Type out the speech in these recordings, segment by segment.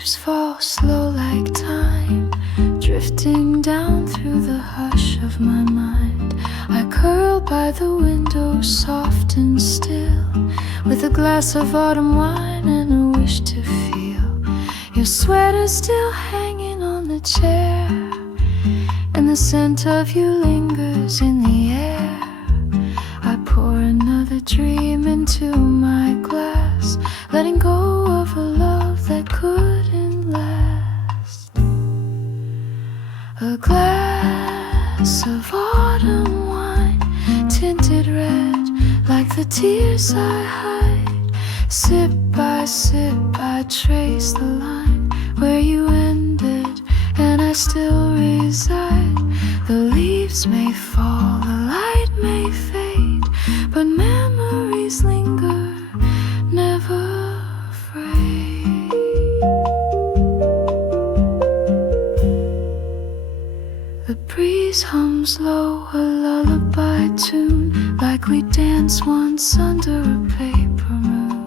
leaves fall slow like time, drifting down through the hush of my mind. I curl by the window, soft and still, with a glass of autumn wine and a wish to feel your sweater still hanging on the chair, and the scent of you lingers in the air. I pour another dream into my glass, letting go of a love that couldn't last. A glass of autumn wine, tinted red like the tears I hide. Sip by sip I trace the line where you ended and I still reside. The leaves may fall, the light may fade, but memories linger, never afraid. The breeze hums low, a lullaby tune, like we danced once under a paper moon.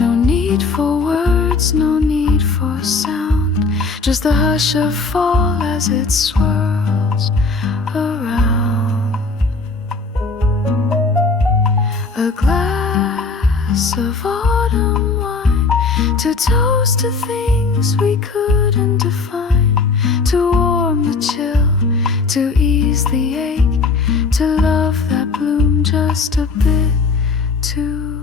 No need for words, no need for sound, just the hush of fall as it swirls around. A glass of autumn wine, to toast to things we couldn't define, to warm the chill, to ease the ache, to love that bloomed just a bit too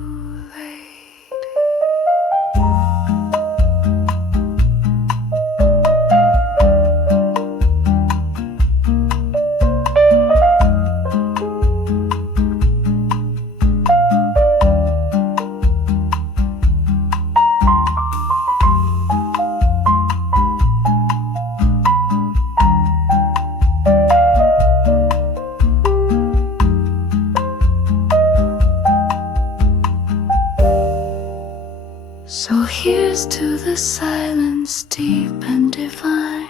to the silence deep and divine,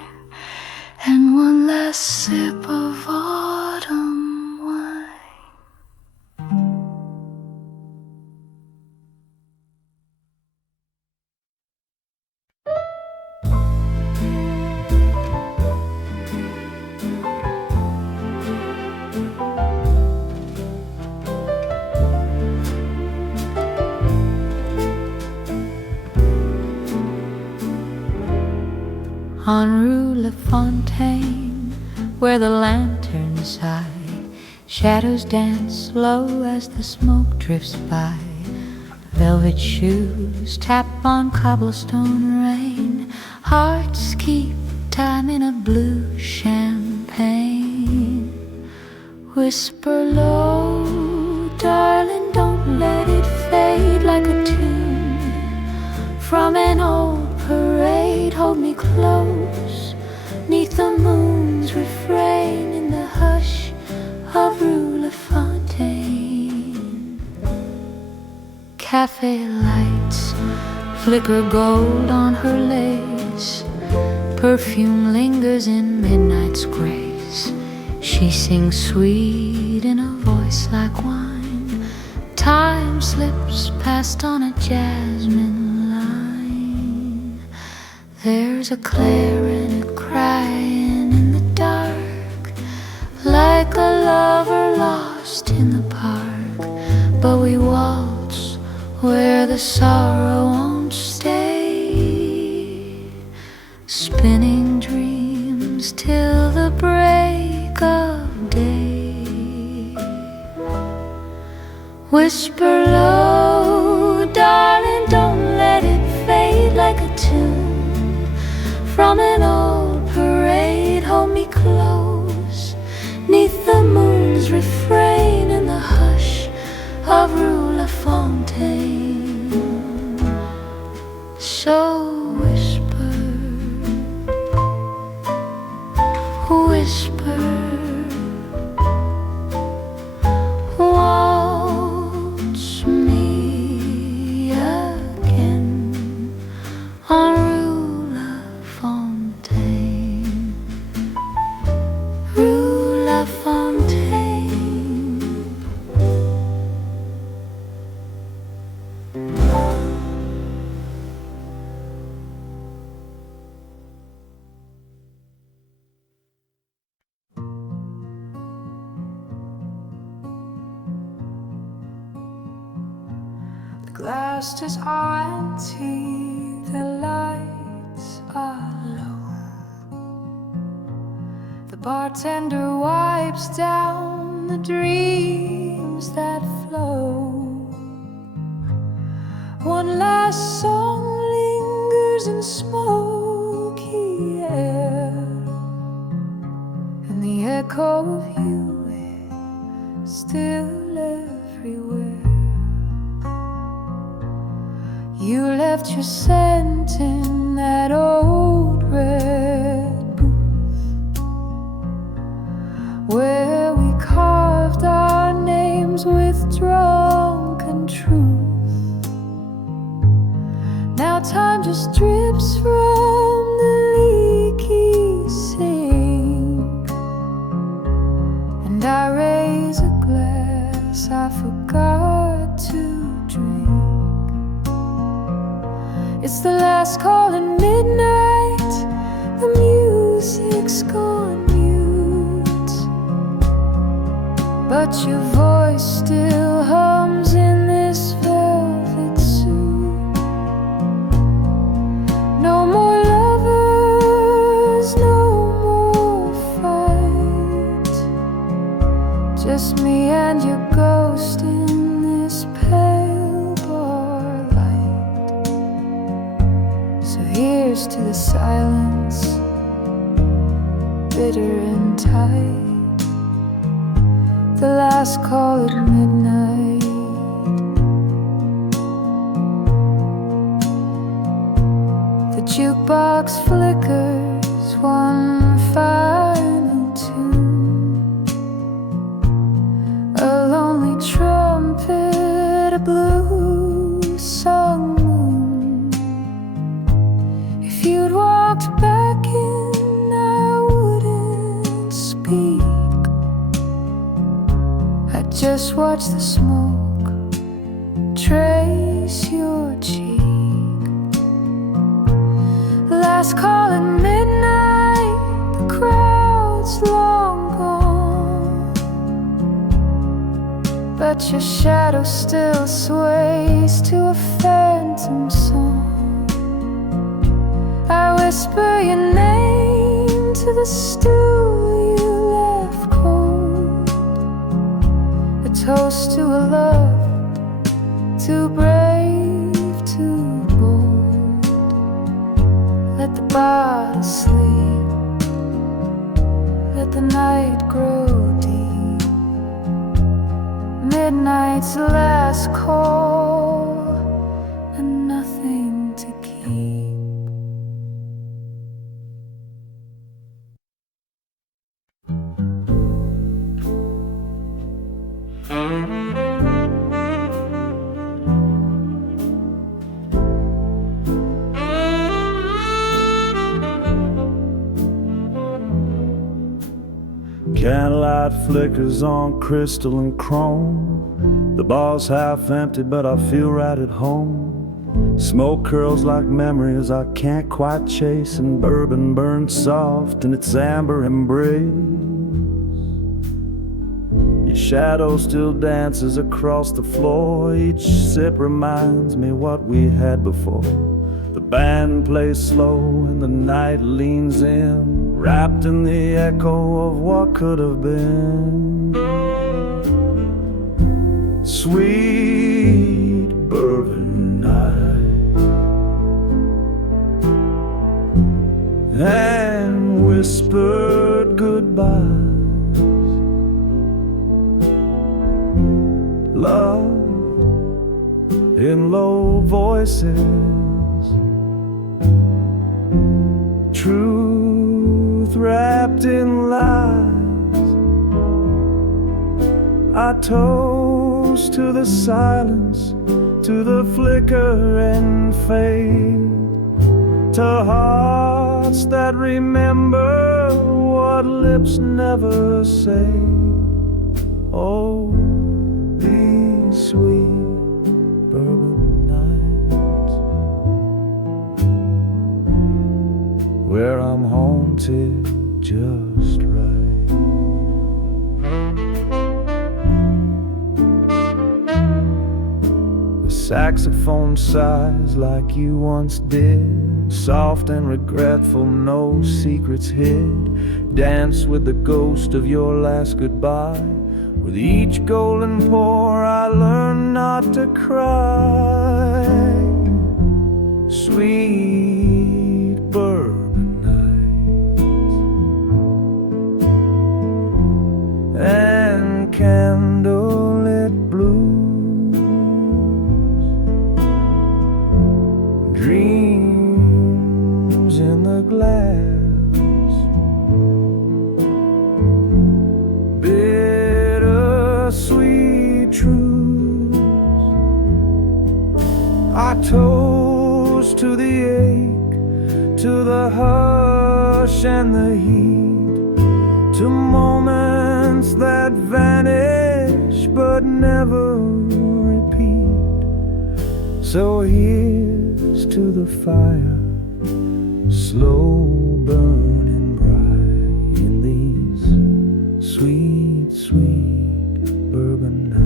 and one last sip of autumn wine. On Rue Lafontaine, where the lanterns sigh, shadows dance low as the smoke drifts by. Velvet shoes tap on cobblestone rain, hearts keep time in a blue champagne. Whisper low, darling, don't let it fade like a tune from an old parade. Hold me close, 'neath the moon's refrain, in the hush of Rue Lafontaine. Café lights flicker gold on her lace, perfume lingers in midnight's grace. She sings sweet in a voice like wine, time slips past on a jasmine. There's a clarinet crying in the dark, like a lover lost in the park. But we waltz where the sorrow won't stay, spinning dreams till the break of day. Whisper low, darling, don't let it fade like a tune from an old parade. Hold me close, 'neath the moon's refrain, in the hush of Rue Lafontaine. So whisper, whisper, waltz me again on Rue Lafontaine. glass is empty, the lights are low. The bartender wipes down the dreams that flow. One last song lingers in smoky air, and the echo of you is still everywhere. You left your scent in that old red booth, where we carved our names with drunken truth. Now time just drips from the leaky sink, and I raise a glass I forgot to drink. It's the last call at midnight, the music's gone mute, but your voice still hums in this velvet suit. No more lovers, no more fight, just me and your ghost in this pale bar light. So here's to the silence, bitter and tight, the last call at midnight. The jukebox flickers one final tune, a lonely trumpet, a blue sung moon. If you'd walked back in, I wouldn't speak. I'd just watch the smoke trace your cheek. Last call at midnight, the crowd's long gone, but your shadow still sways to a phantom song. I whisper your name to the stool you left cold, a toast to a love too brave, too bold. Let the bottle sleep, let the night grow deep. Midnight's last call, and nothing to keep. Candlelight flickers on crystal and chrome. The bar's half empty, but I feel right at home. Smoke curls like memories I can't quite chase, and bourbon burns soft in its amber embrace. Your shadow still dances across the floor. Each sip reminds me what we had before. The band plays slow and the night leans in, wrapped in the echo of what could have been. Sweet bourbon night, and whispered goodbyes. Love in low voices, truth wrapped in lies. I toast to the silence, to the flicker and fade, to hearts that remember what lips never say. Oh, these sweet bourbon nights, where I'm haunted just right. The saxophone sighs like you once did, soft and regretful, no secrets hid. Dance with the ghost of your last goodbye. With each golden pour I learn not to cry. Sweet bourbon nights and candlelit blues, dreams in the glass, bittersweet truths. I toast to the ache, to the hush and the heat, to moments that vanish but never repeat. So here's to the fire, slow burning bright in these sweet, sweet bourbon nights.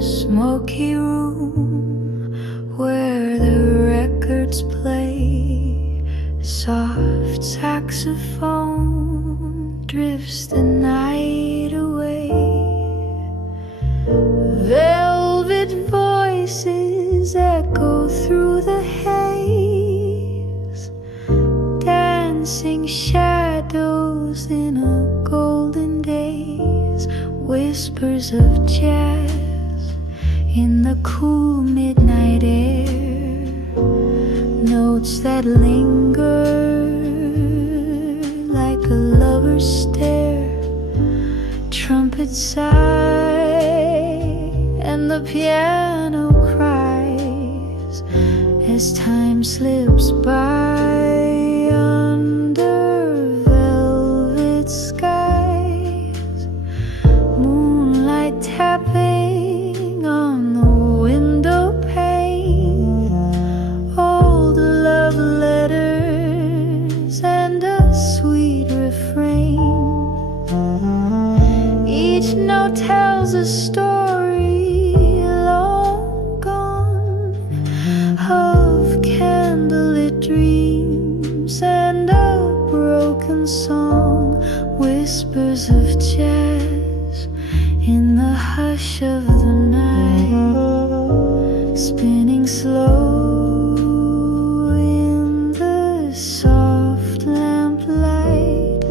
Smoky room where the records play, soft saxophone drifts the night away. Velvet voices echo through the haze, dancing shadows in a golden daze, whispers of jazz in the cool midnight air, notes that linger like a lover's stare. Trumpets sigh and the piano cries as time slips by under velvet skies. Moonlight tapping on the window pane, old love letters and a sweet refrain. Each note tells a story long gone, of candlelit dreams and a broken song, whispers of jazz in the hush of the night, spinning slow in the soft lamplight.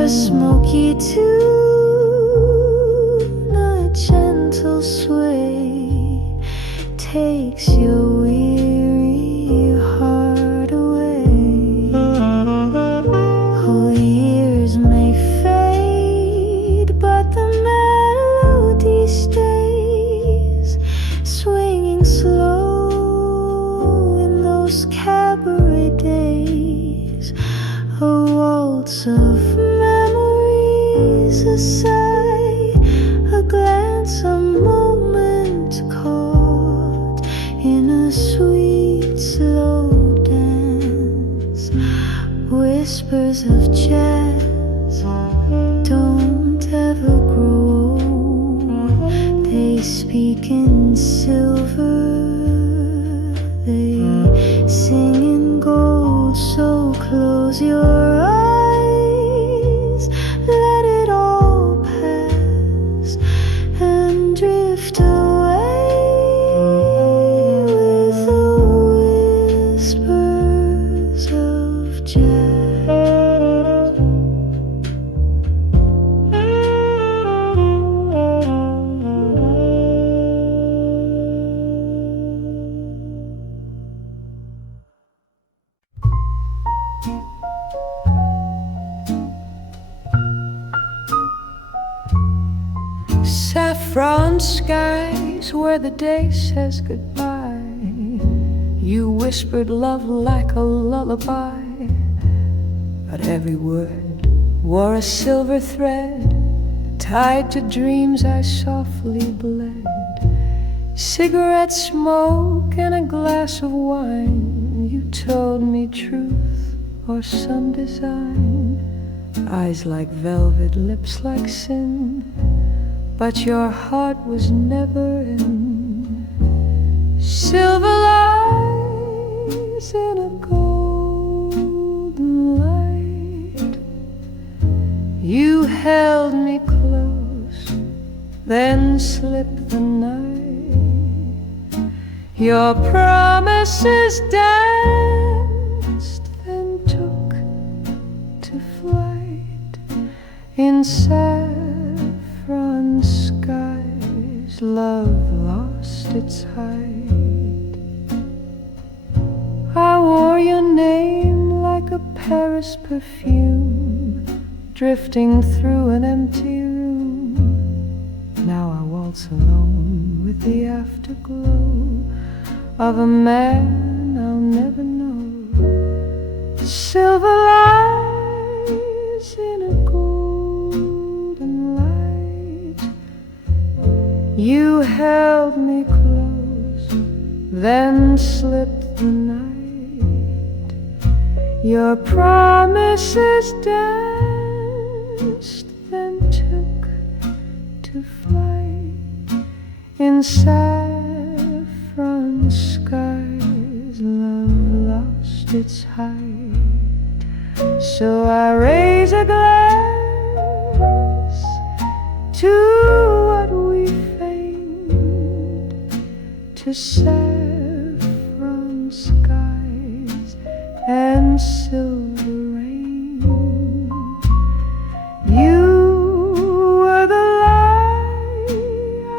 A smoky tune, a gentle sway, takes your weary heart away. Oh, years may fade, but the melody stays, swinging slow in those cabaret days. A waltz of memories, a sigh, a glance, a moment caught in a sweet slow dance. Whispers of jazz don't ever grow old. They speak in silver, they sing in gold. So close your eyes, let it all pass and drift away with the whispers of jazz. Saffron skies where the day says goodbye. You whispered love like a lullaby, but every word wore a silver thread, tied to dreams I softly bled. Cigarette smoke and a glass of wine, you told me truth or some design. Eyes like velvet, lips like sin, but your heart was never in. Silver lies in a golden light. You held me close, then slipped the night. Your promises danced, then took to flight. In saffron skies, love lost its height. I wore your name like a Paris perfume, drifting through an empty room. Now I waltz alone with the afterglow of a man I'll never know. Silver lies in a golden light. You held me close, then slipped the night. Your promises danced, then took to flight. In saffron skies, love lost its height. So I raise a glass to what we feigned, to saffron skies and silver rain. You were the lie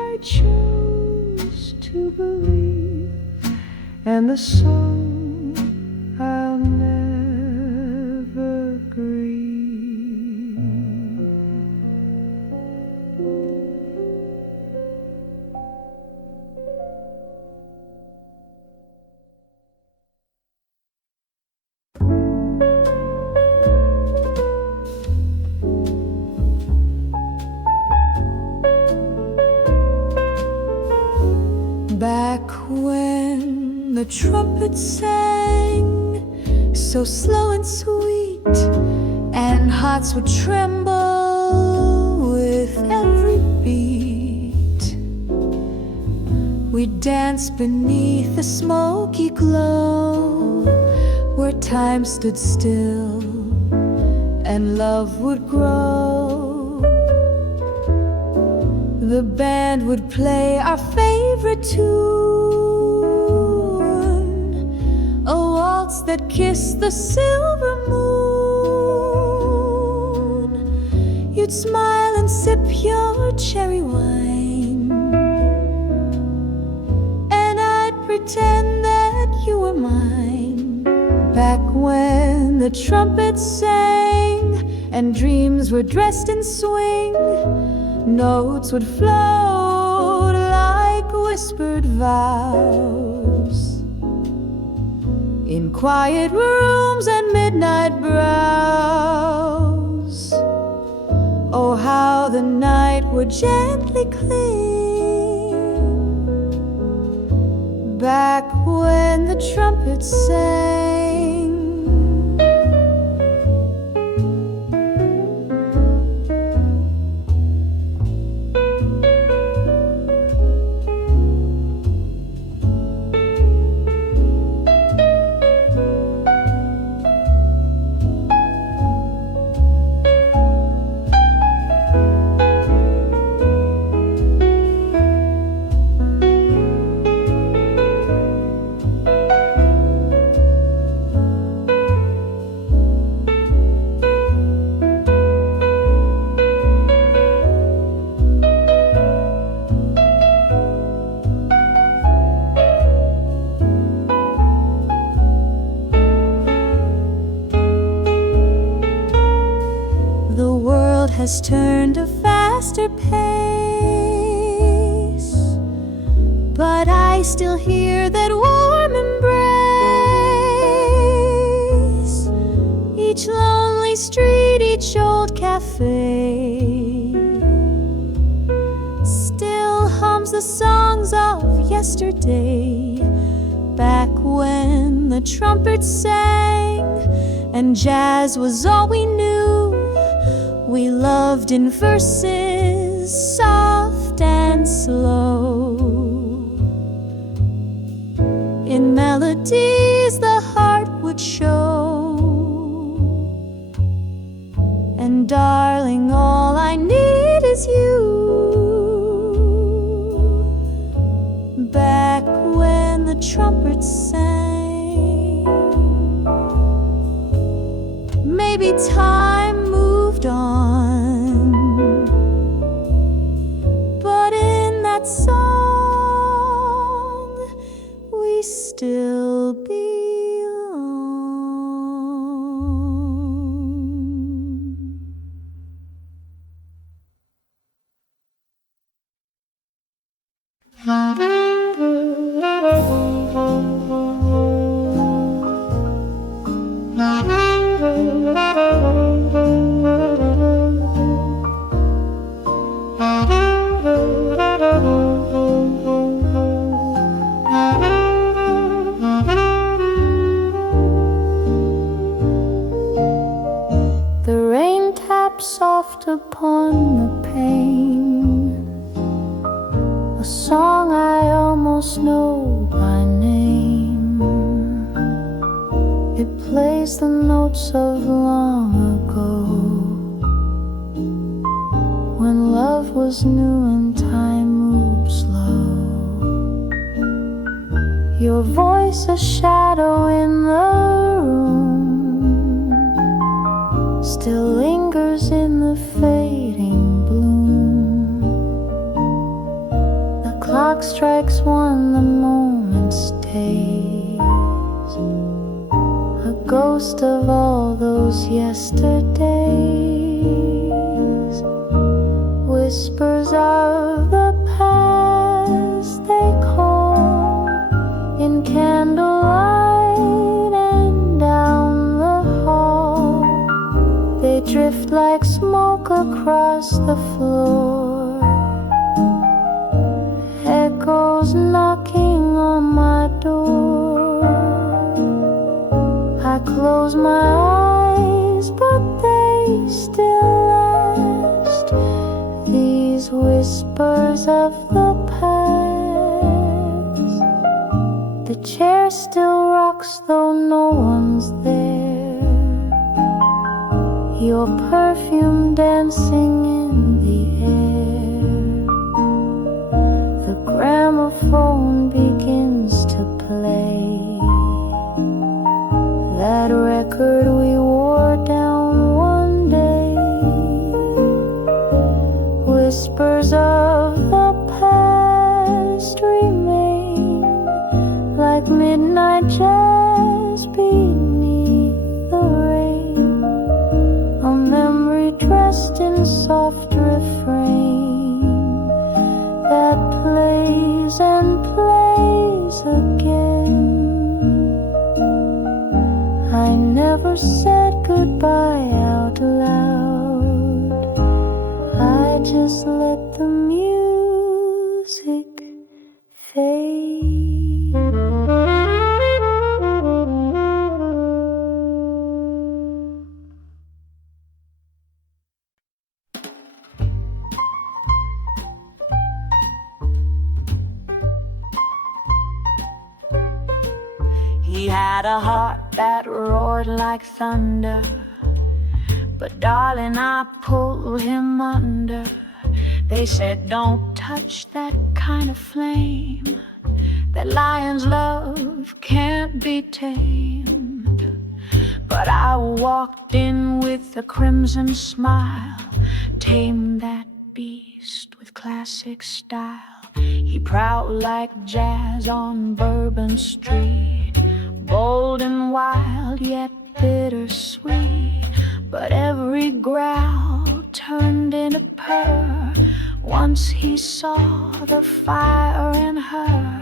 I chose to believe, and the song I'll never grieve. Back when the trumpets sang so slow and sweet, and hearts would tremble with every beat, we'd dance beneath the smoky glow, where time stood still and love would grow. The band would play our favorite tune, a waltz that kissed the silver moon. You'd smile and sip your cherry wine, and I'd pretend that you were mine. Back when the trumpets sang and dreams were dressed in swing, notes would float like whispered vows in quiet rooms and midnight brows. Oh, how the night would gently cling back when the trumpets sang. Has turned a faster pace, but I still hear that warm embrace. Each lonely street, each old cafe still hums the songs of yesterday, back when the trumpets sang and jazz was all we knew. We loved in verses soft and slow, in melodies the heart would show. And darling, all I need is you. Back when the trumpets sang, maybe time moved on, but in that song we still belong. The rain taps soft upon the pane, a song I almost know by name. It plays the notes of long ago, when love was new and time moved slow. Your voice a shadow in the room, still lingers in the fading bloom. The clock strikes one, the moment stays, a ghost of all those yesterdays. Whispers of the past they call, in candlelight and down the hall. They drift like smoke across the floor, echoes knocking on my door. I close my eyes, but they still last, these whispers of the past. The chair still rocks though no one's there, your perfume dancing in the air. The gramophone begins to play that record we wore down one day. Whispers of the past remain like midnight jazz beneath the rain, a memory dressed in soft refrain that plays and plays again. I never said goodbye out loud, I just let the music fade. He had a heart that roared like thunder, but darling, I pulled him under. They said don't touch that kind of flame, that lion's love can't be tamed. But I walked in with a crimson smile, tamed that beast with classic style. He prowled like jazz on Bourbon Street, bold and wild, yet bittersweet. But every growl turned into purr once he saw the fire in her.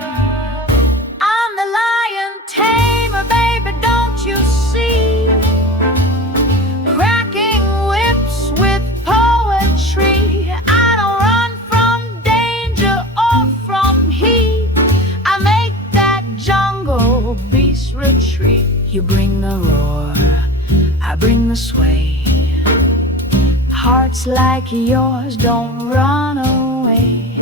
I'm the Lion Tamer, baby, don't you see? the sway. Hearts like yours don't run away.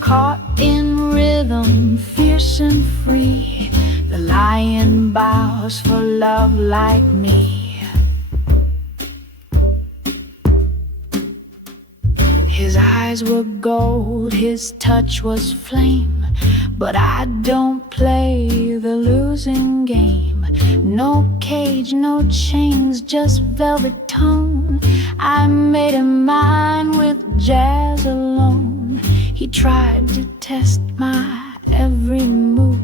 Caught in rhythm, fierce and free, the lion bows for love like me. His eyes were gold, his touch was flame, but I don't play the losing game. No cage, no chains, just velvet tone. I made him mine with jazz alone. He tried to test my every move,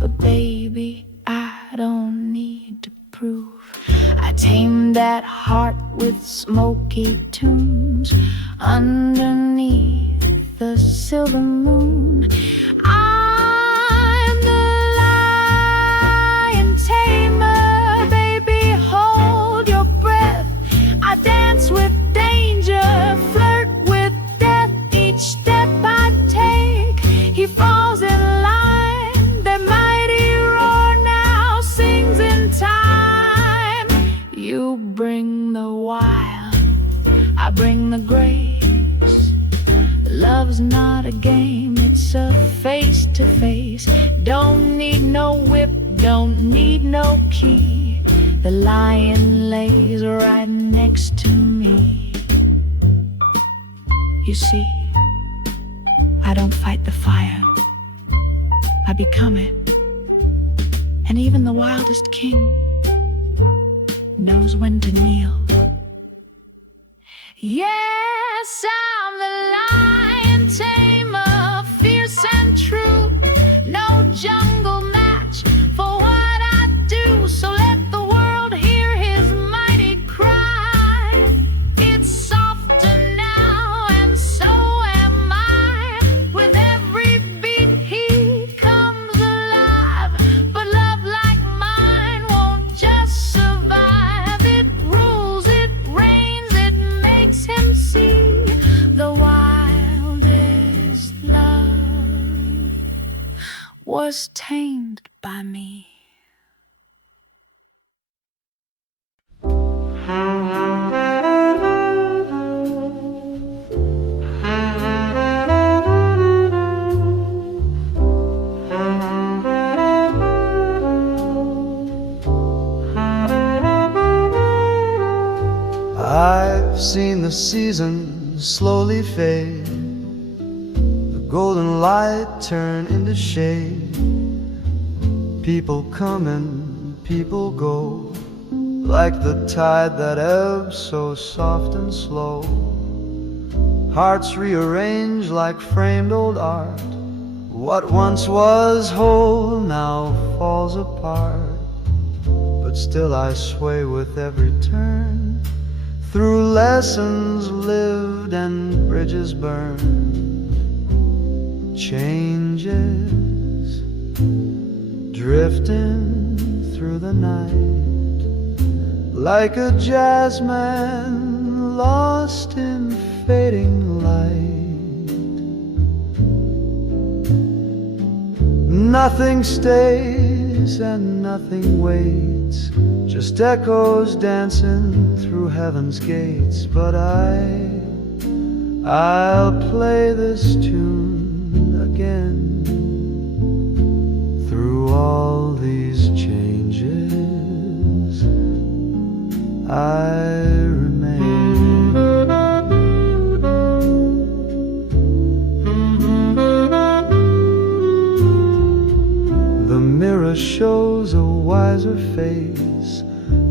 but baby, I don't need to prove. I tamed that heart with smoky tunes underneath the silver moon. I'm the Lion Tamer, baby, hold your breath. I dance with danger, flirt with death. Each step I take, he falls in line. Their mighty roar now sings in time. You bring the wild, I bring the grace. Love's not a game, it's a face-to-face. Don't need no whip, don't need no key. The lion lays right next to me. You see, I don't fight the fire, I become it. And even the wildest king knows when to kneel. Yes, I'm the Lion Tamer, fierce and true. No jungle match for what I do. So let the world hear his mighty cry. It's softer now and so am I. With every beat he comes alive. But love like mine won't just survive. It rules, it reigns, it makes him see the wildest love was tamed by me. I've seen the season slowly fade, the golden light turn into shade. People come and people go, like the tide that ebbs so soft and slow. Hearts rearrange like framed old art. What once was whole now falls apart. But still I sway with every turn, through lessons lived and bridges burned. Changes drifting through the night, like a jazzman lost in fading light. Nothing stays and nothing waits, just echoes dancing through heaven's gates. But I'll play this tune again. Through all these changes, I remain. The mirror shows a wiser face,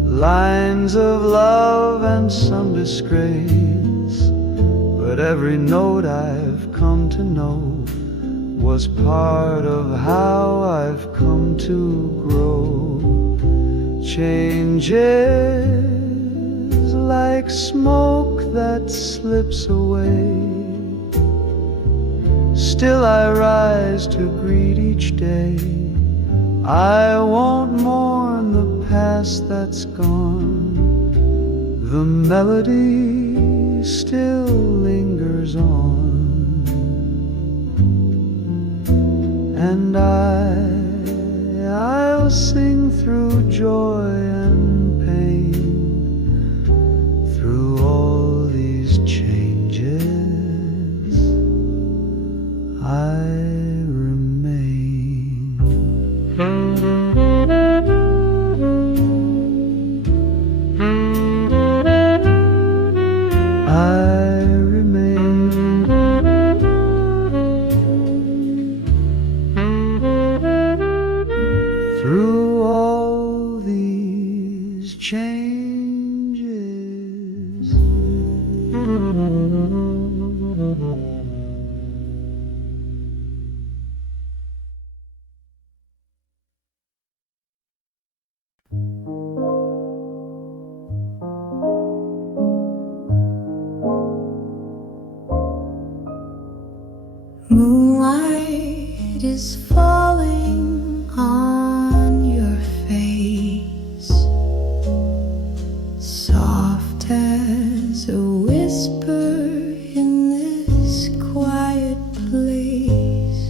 lines of love and some disgrace. But every note I've come to know was part of how I've come to grow. Changes like smoke that slips away. Still I rise to greet each day. I won't mourn the past that's gone. The melody still lingers on. And I'll sing through joy and pain, is falling on your face, soft as a whisper in this quiet place.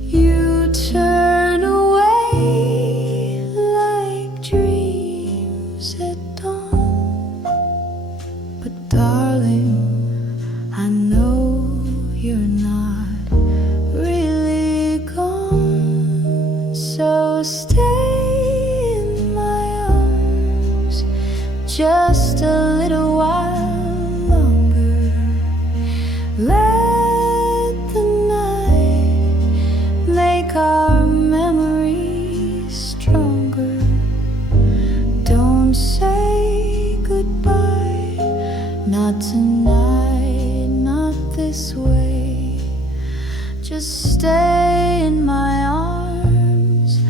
You turn away like dreams at dawn, but darling, I know you're not really gone. So stay in my arms just a little while longer. Let the night make our memories stronger. Don't say goodbye, not tonight, not this way. Just stay in my arms.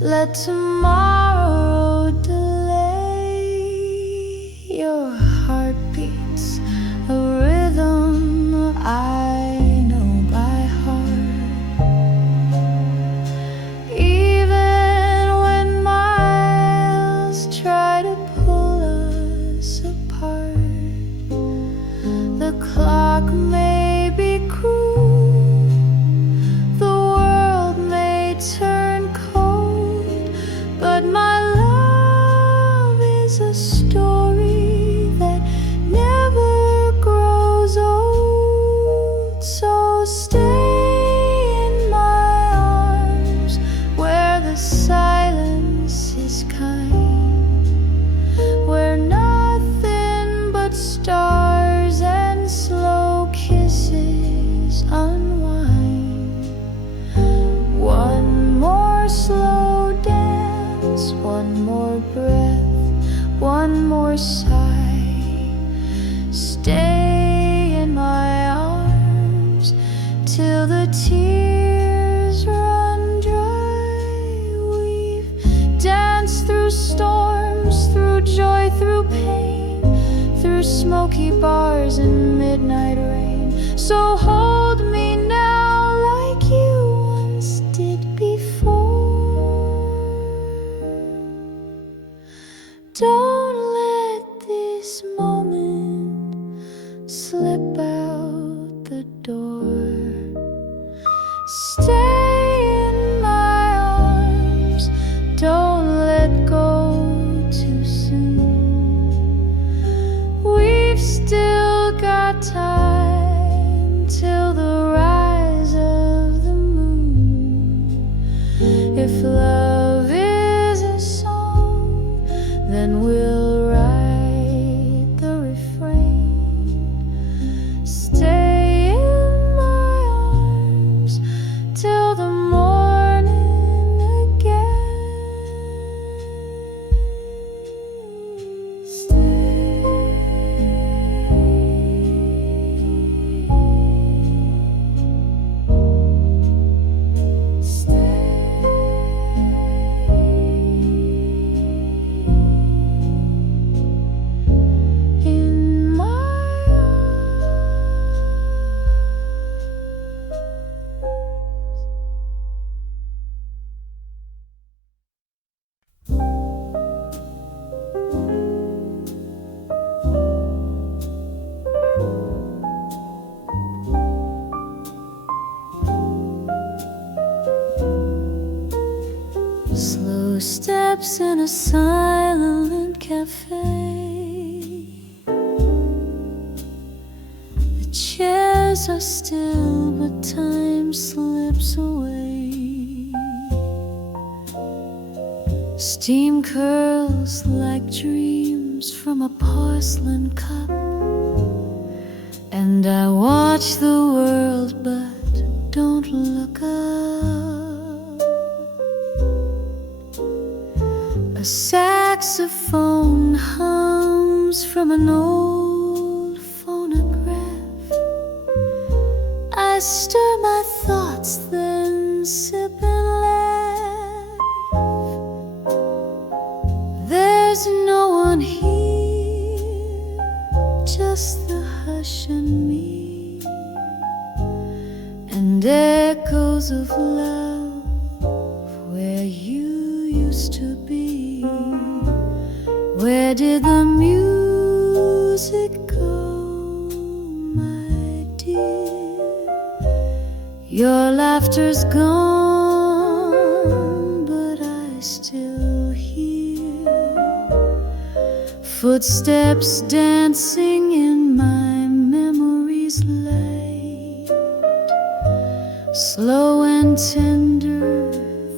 Let tomorrow delay. Your heart beats a rhythm I know by heart. Even when miles try to pull us apart, the clock may be cruel, the world may turn cold, but my love is a story that never grows old. So stay in my arms where the silence is kind, where nothing but stars and slow kisses unwind. One more slow dance, one more breath, one more sigh. Stay in my arms till the tears run dry. We've danced through storms, through joy, through pain, through smoky bars and midnight rain. So hold me now like you once did before. Don't let this moment slip out the door. Stay in my arms, don't let go too soon. We've still got time till the rise of the moon. If love is a song, then we'll write the refrain. Stay in my arms till the morning again. Stay. In my slow steps in a silent cafe. The chairs are still, but time slips away. Steam curls like dreams from a porcelain cup, and I watch the world but don't look up. A saxophone hums from an old phonograph. I stir my thoughts, then sip and laugh. There's no one here, just the hush and me. And and echoes of love where you used to be. Where did the music go, my dear? Your laughter's gone, but I still hear footsteps dancing in my memory's light, slow and tender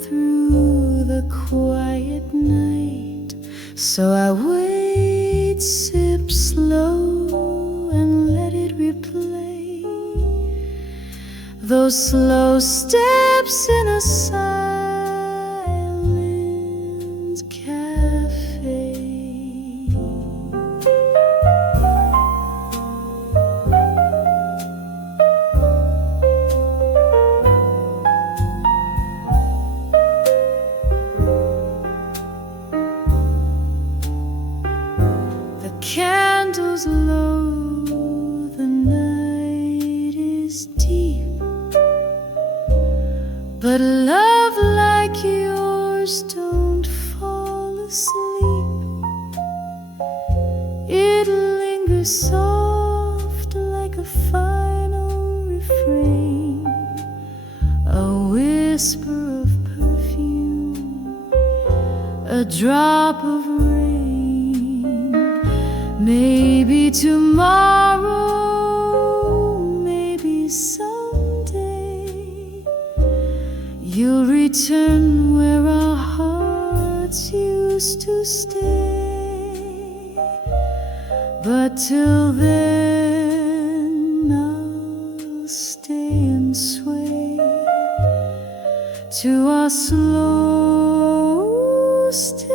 through the quiet night. So I wait, sip slow, and let it replay those slow steps in a silent cafe. The candles low, the night is deep, but love like yours don't fall asleep. It lingers soft like a final refrain, a whisper of perfume, a drop of rain. Maybe tomorrow, maybe someday, you'll return where our hearts used to stay. But till then, I'll stay and sway to our slow steps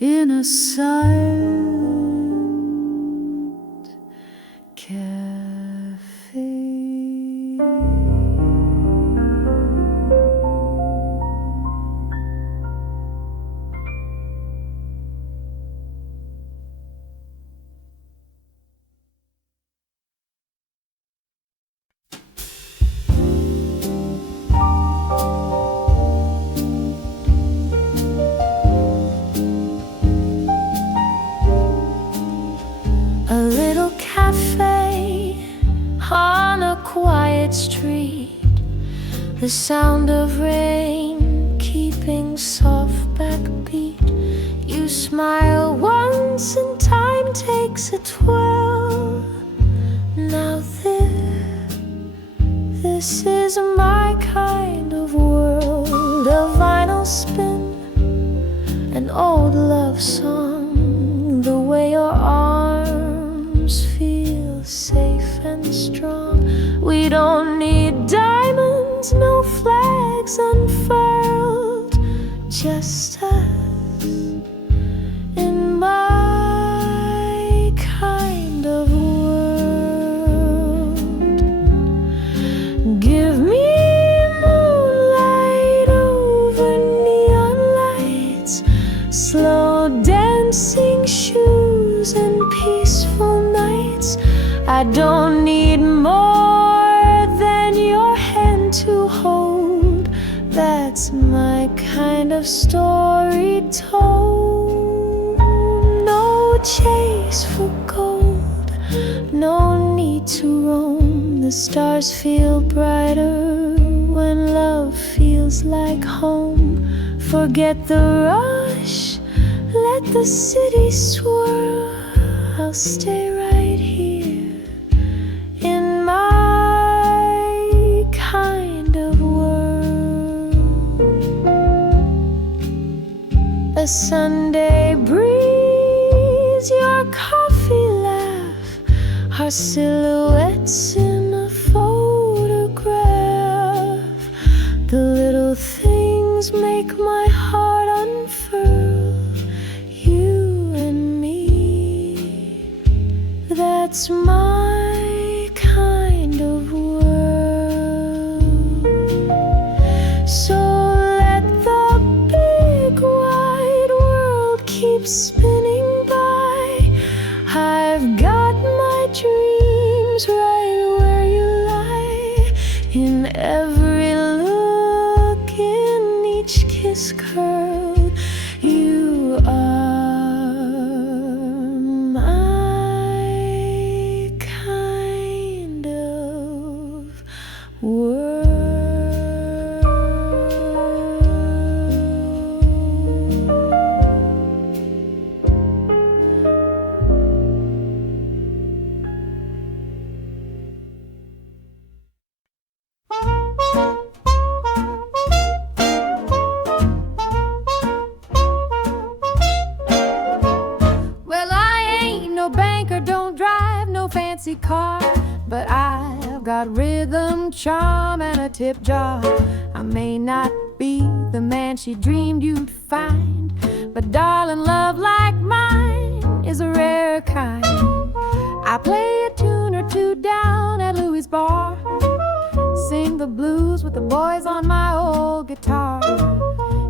in a silent cafe. A little cafe on a quiet street, the sound of rain keeping soft backbeat. You smile once and time takes a twirl. Now this is my kind of world. A vinyl spin, an old love song, the way your arms feel safe and strong. We don't need diamonds, no flags unfurled, just us in my kind of world. Give me moonlight over neon lights, slow dancing shoes and peaceful nights. I don't need more than your hand to hold. That's my kind of story told. No chase for gold, no need to roam. The stars feel brighter when love feels like home. Forget the rush, let the city swirl. I'll stay right here in my kind of world. A Sunday breeze, your coffee laugh, our silhouettes in a photograph. The little things make my heart unfurl. You and me, that's my kind of world. So let the big wide world keep spinning by. I've got my dreams right where you fancy car, but I've got rhythm, charm, and a tip jar. I may not be the man she dreamed you'd find, but darling, love like mine is a rare kind. I play a tune or two down at Louis' bar, sing the blues with the boys on my old guitar.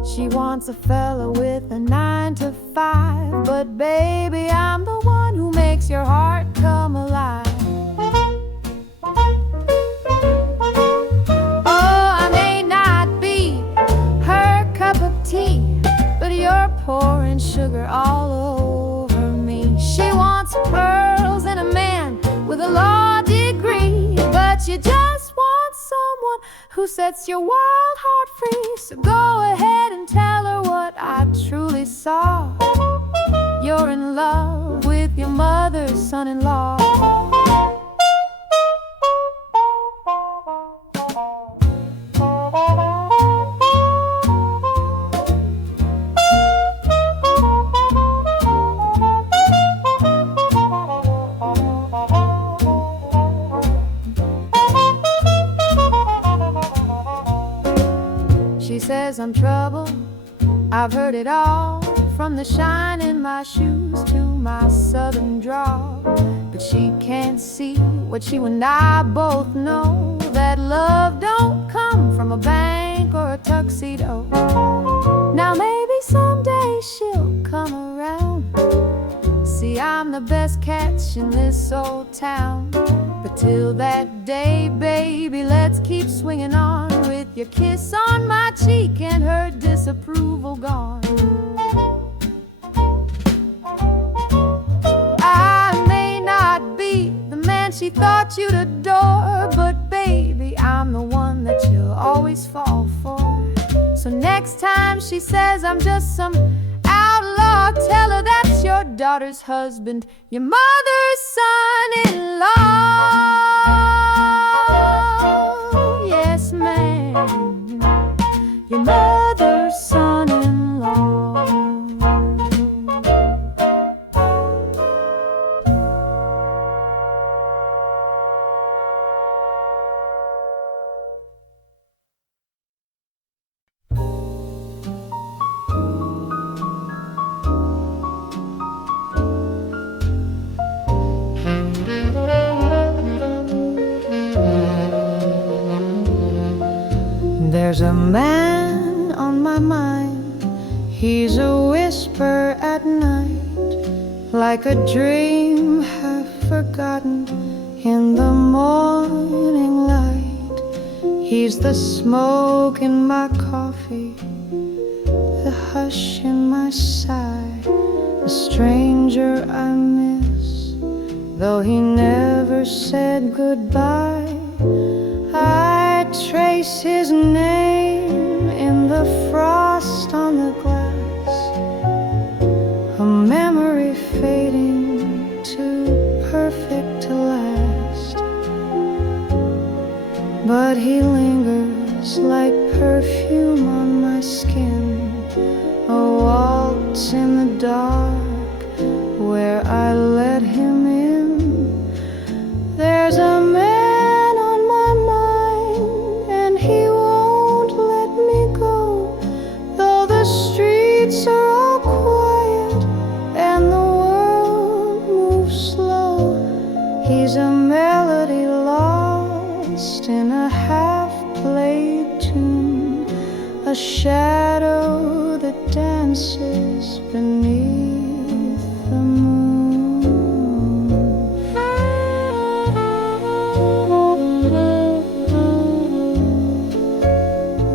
She wants a fella with a 9 to 5, but baby, I'm the one who makes your heart come alive. Oh, I may not be her cup of tea, but you're pouring sugar all over me. She wants pearls and a man with a law degree, but you just want someone who sets your wild heart free. So go ahead and tell her what I truly saw. You're in love with your mother's son-in-law. She says I'm trouble, I've heard it all, from the shine in my shoes to my southern drawl. But she can't see what you and I both know, that love don't come from a bank or a tuxedo. Now maybe someday she'll come around. See, I'm the best catch in this old town. But till that day, baby, let's keep swinging on, with your kiss on my cheek and her disapproval gone. I may not be the man she thought you'd adore, but baby, I'm the one that you'll always fall for. So next time she says I'm just some outlaw, tell her that's your daughter's husband, your mother's son-in-law. Yes, ma'am, your mother's son-in-law. There's a man on my mind, he's a whisper at night, like a dream half forgotten in the morning light. He's the smoke in my coffee, the hush in my sigh, the stranger I miss, though he never said goodbye. I trace his name in the frost on the glass, a memory fading too perfect to last. But he lingers like perfume on my skin, a waltz in the dark where I let him in. There's a man a melody lost in a half-played tune, a shadow that dances beneath the moon.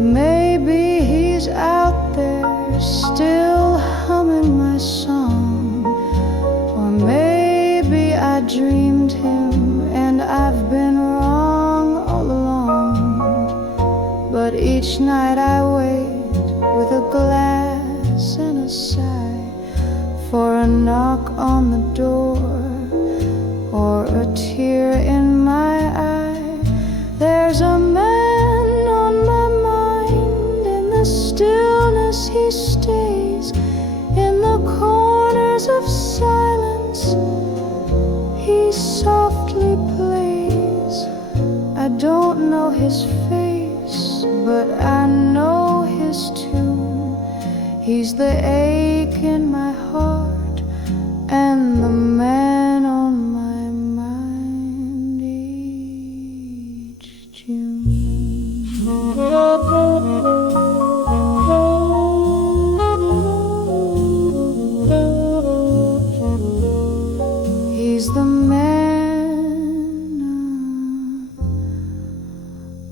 Maybe he's out there still humming my song, or maybe I dreamed him and I've been wrong all along. But each night I wait with a glass and a sigh for a knock on the door or a tear in my eye. There's a man on my mind, in the stillness he stays, in the corners of silence he softly don't know his face, but I know his tune. He's the ache in my heart and the man on my mind each June. He's the man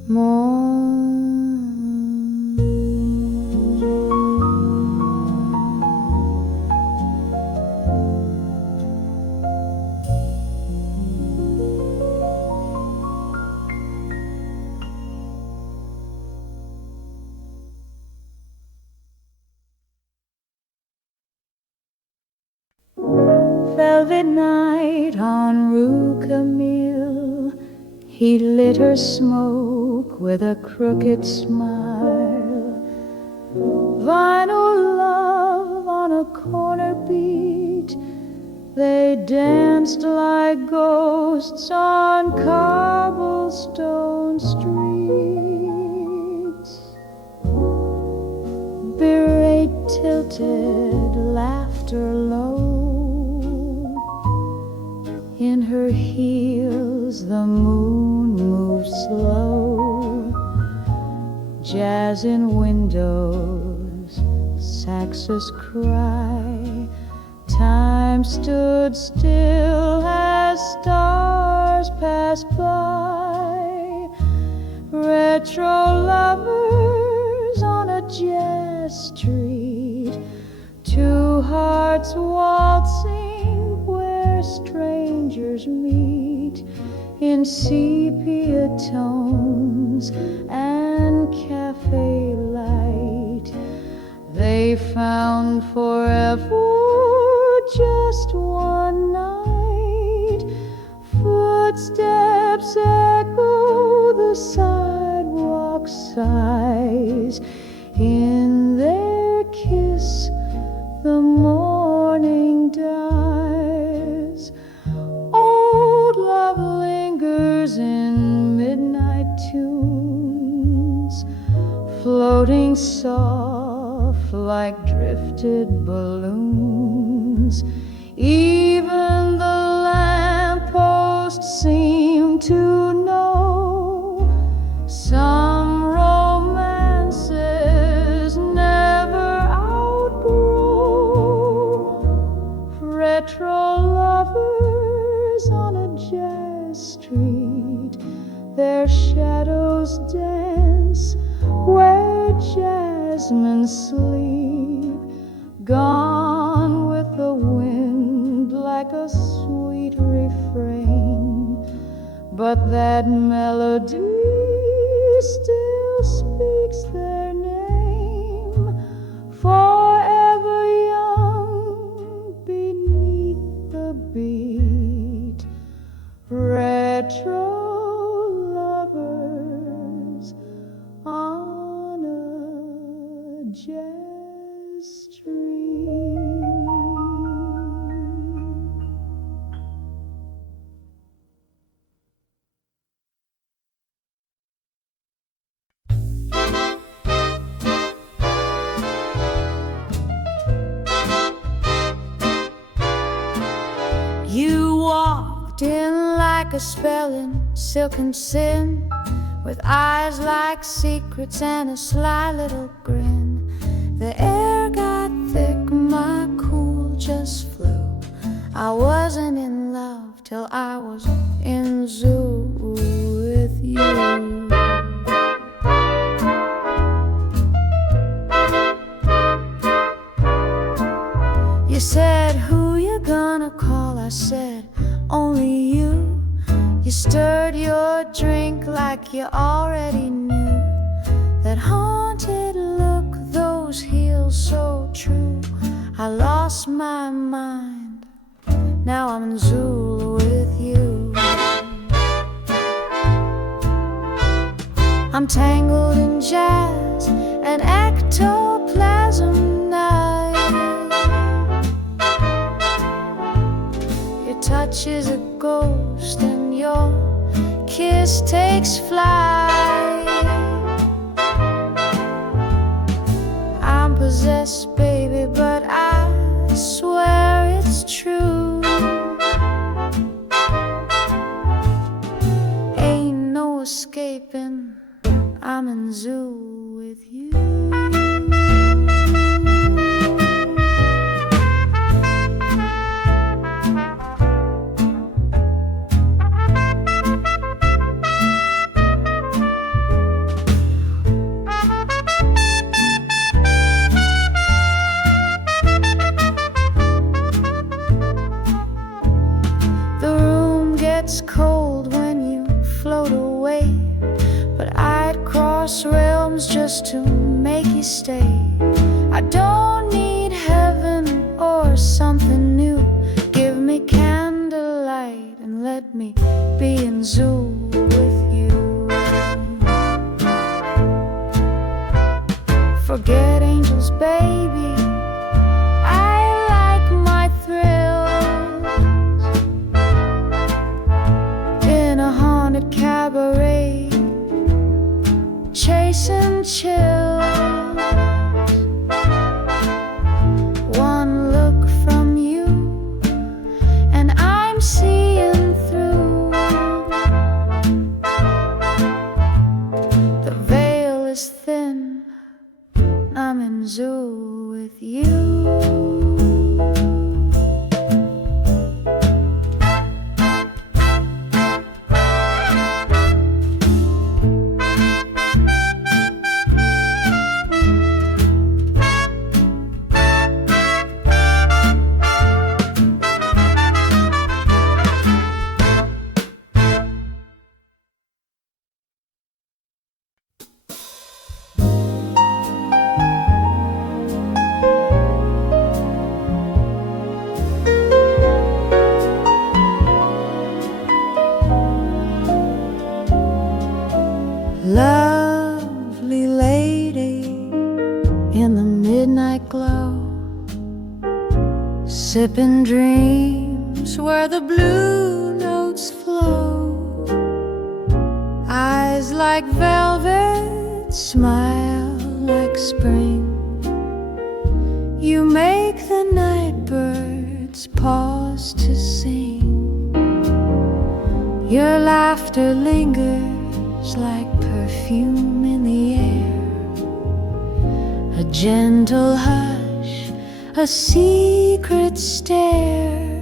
more. Velvet night on Rue Camille, he lit her smoke with a crooked smile. Vinyl love on a corner beat, they danced like ghosts on cobblestone streets. Berate tilted, laughter low. In her heels the moon moved slow. Jazz in windows, saxes cry. Time stood still as stars passed by. Retro lovers on a jazz street, two hearts waltzing where strangers meet, in sepia tones and cafe light. They found forever just one night. Footsteps echo the sidewalk sighs. In their kiss the morning dies. Old love lingers in midnight tunes, floating soft like drifted balloons. Even the lampposts seem to know some romances never outgrow. Retro lovers on a jazz street, their shadows dance where jasmine sleep. Gone with the wind like a sweet refrain, but that melody still speaks their name. Forever young beneath the beat. Retro lovers on a jazz street. You walked in like a spell in silken sin, with eyes like secrets and a sly little grin. The air got thick, my cool just flew. I wasn't in love till I was in zoo with you. You said, who you gonna call? I said, only you. You stirred your drink like you already knew. That haunted look, those heels so true. I lost my mind, now I'm in Zulu with you. I'm tangled in jazz and ectoplasm night. Your touch is a ghost and your kiss kiss takes flight. I'm possessed, baby, but I swear it's true. Ain't no escaping, I'm in zoo with you. It's cold when you float away, but I'd cross realms just to make you stay. I don't need heaven or something new. Give me candlelight and let me be in zoo with you. Forget angels, baby, I like my thrills in a haunted cabaret, chasing chills. One look from you and I'm seeing through. The veil is thin, I'm in zoo with you. Lovely lady in the midnight glow, sipping dreams where the blue notes flow. Eyes like velvet, smile like spring. You make the night birds pause to sing. Your laughter lingers like perfume in the air, a gentle hush, a secret stare.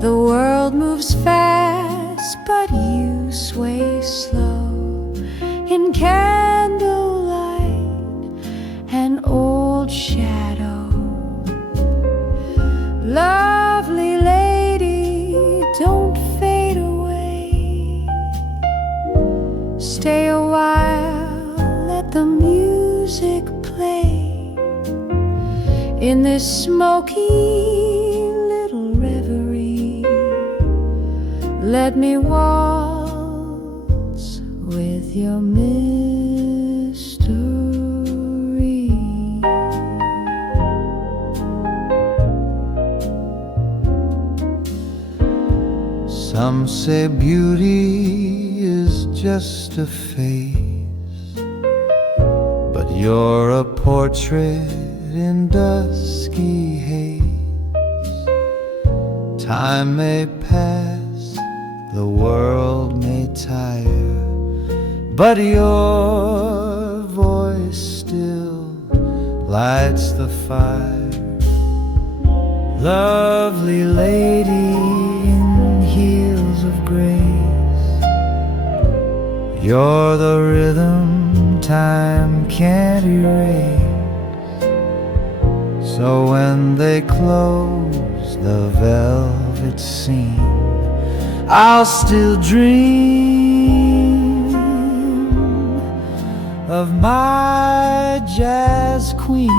The world moves fast, but you sway slow in candlelight, an old shadow. Lovely lady, don't fade away. Stay a while, let the music play. In this smoky little reverie, let me waltz with your mystery. Some say beauty is just a face, but you're a portrait in dusky haze. Time may pass, the world may tire, but your voice still lights the fire. Lovely lady in heels of grace, you're the rhythm time can't erase. So when they close the velvet scene, I'll still dream of my jazz queen.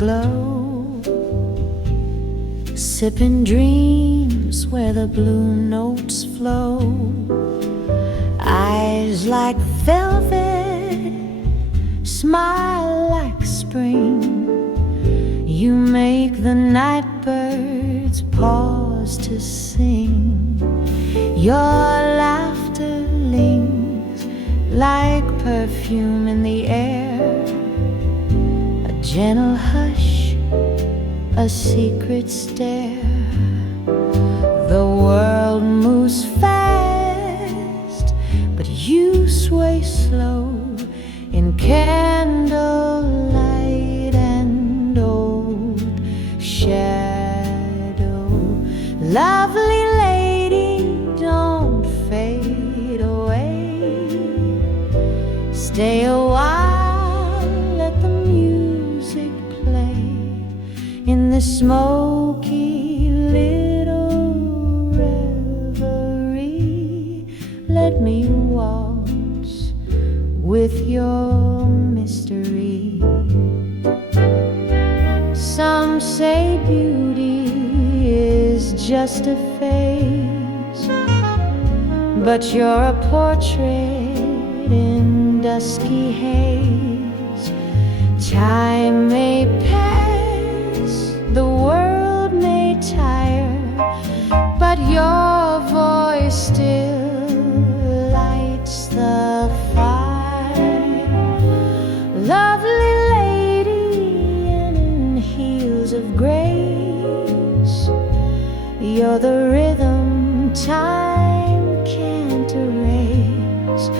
glow, sipping dreams where the blue notes flow. Eyes like velvet, smile like spring. You make the night birds pause to sing. Your laughter lingers like perfume in the air. A gentle hush, a secret stare. The world moves fast, but you sway slow in candlelight and old shadow. Lovely lady, don't fade away. Stay a while, let the music play in the smoky little reverie. Let me waltz with your mystery. Some say beauty is just a phase, but you're a portrait in dusky haze. Time may pass, the world may tire, but your voice still lights the fire. Lovely lady in heels of grace, you're the rhythm time can't erase.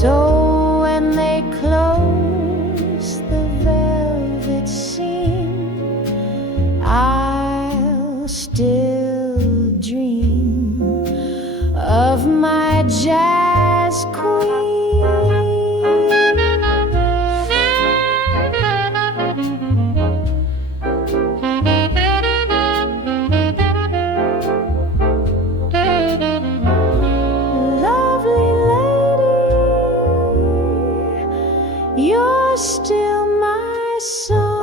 So when they close the velvet scene, I'll still dream of my jazz queen. Lovely lady, you're still my song.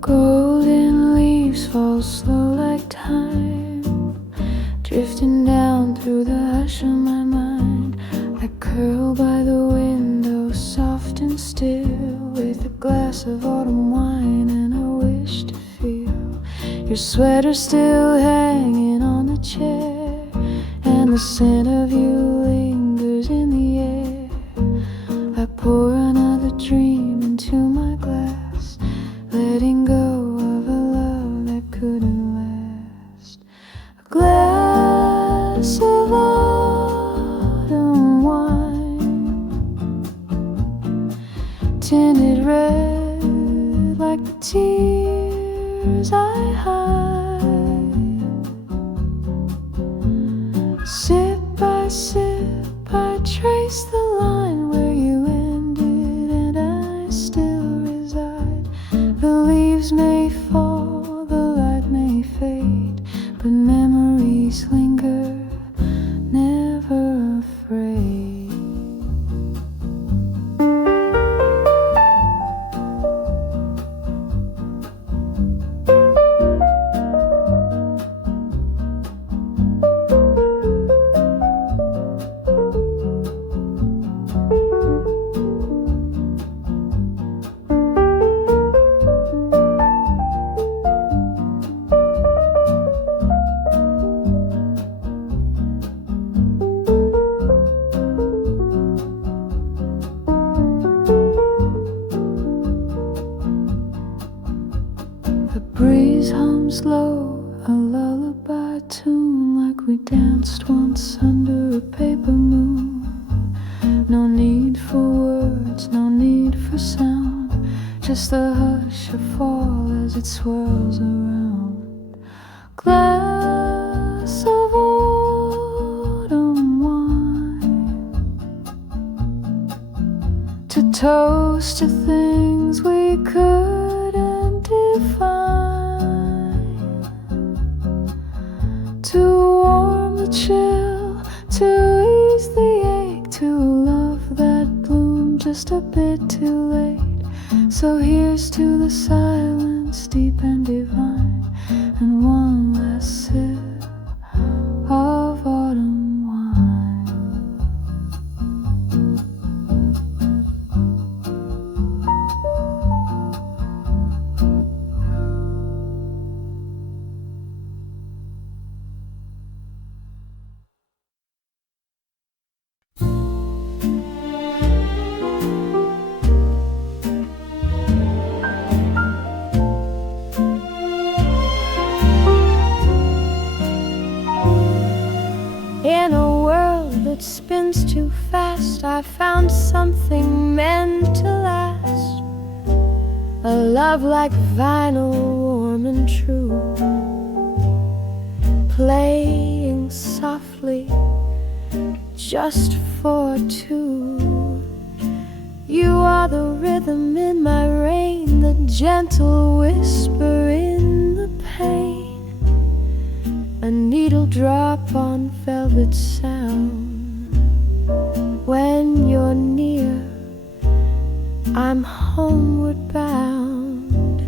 Golden leaves fall slow like time, drifting down through the hush of my mind. I curl by the window, soft and still, with a glass of autumn wine and a wish to feel your sweater still hanging on the chair, and the scent of you lingers in the air. I pour another dream into my glass, letting go of a love that couldn't last. A glass of autumn wine, tinted red like the tears I hide. Sip by sip, I trace the line where you ended, and I still reside. The leaves may fall, the light may fade, but memories linger, never afraid. The breeze hums low, a lullaby tune, like we danced once under a paper moon. No need for words, no need a sound, just the hush of fall as it swirls around. Glass of autumn wine to toast to things we couldn't define, to warm the chill, to ease the ache, to love that bloomed just a bit too late. So here's to the silence deep and divine, and one last sip of autumn wine. In a world that spins too fast, I found something meant to last. A love like vinyl, warm and true, playing softly just for two. You are the rhythm in my rain, the gentle whisper in the pain, a needle drop on velvet sound. When you're near, I'm homeward bound,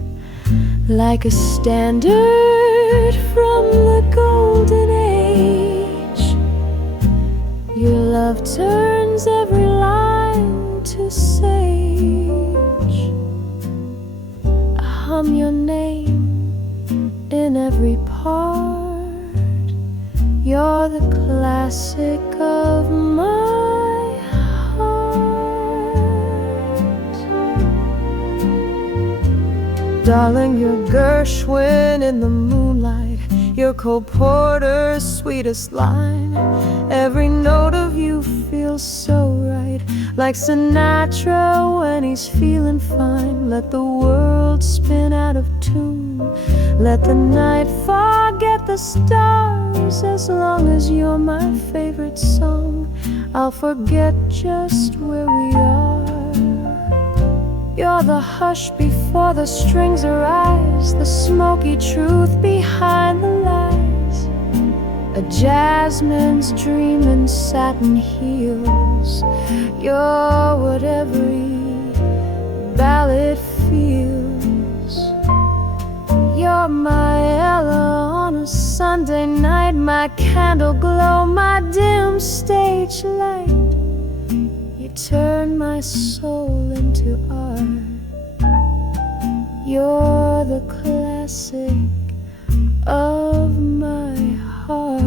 like a standard from the golden age. Your love turns every line to sage. I hum your name in every part. You're the classic of my heart. Darling, you're Gershwin in the moonlight, you're Cole Porter's sweetest line. Every note of you feels so right, like Sinatra when he's feeling fine. Let the world spin out of tune, let the night forget the stars. As long as you're my favorite song, I'll forget just where we are. You're the hush before the strings arise, the smoky truth behind the lies, a jasmine's dream in satin heels. You're what every ballad feels. You're my Ella on a Sunday night, my candle glow, my dim stage light. You turn my soul into art. You're the classic of my heart.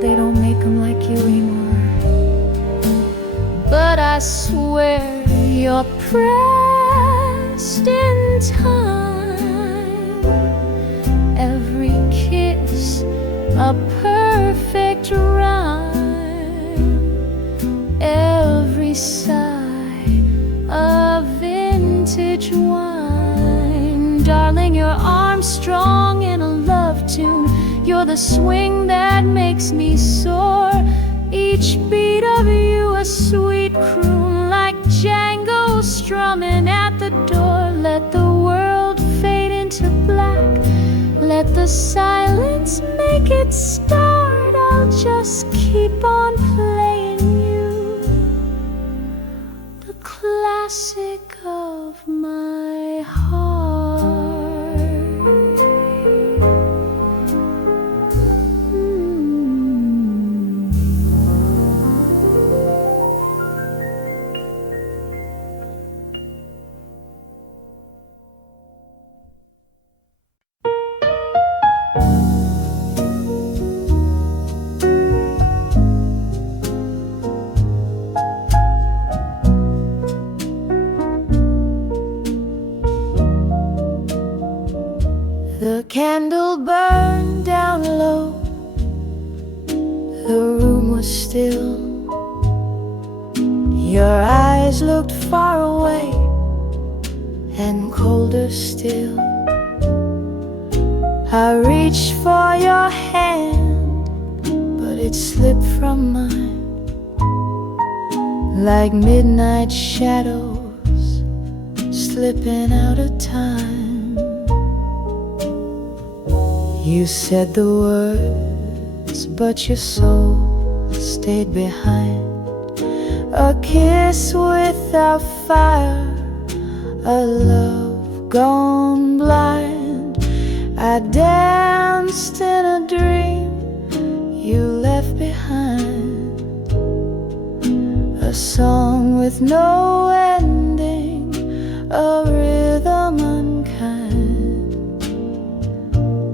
They don't make them like you anymore, but I swear you're pressed in time. Every kiss a perfect rhyme, every sigh a vintage wine. Darling, you're Armstrong in a love tune, you're the swing that makes me soar. Each beat of you a sweet croon, like Django strumming at the door. Let the world fade into black, let the silence make it start. I'll just keep on playing you, the classic of my heart. shoulder still. I reached for your hand, but it slipped from mine, like midnight shadows slipping out of time. You said the words, but your soul stayed behind. A kiss without fire, a love gone blind. I danced in a dream you left behind, a song with no ending, a rhythm unkind.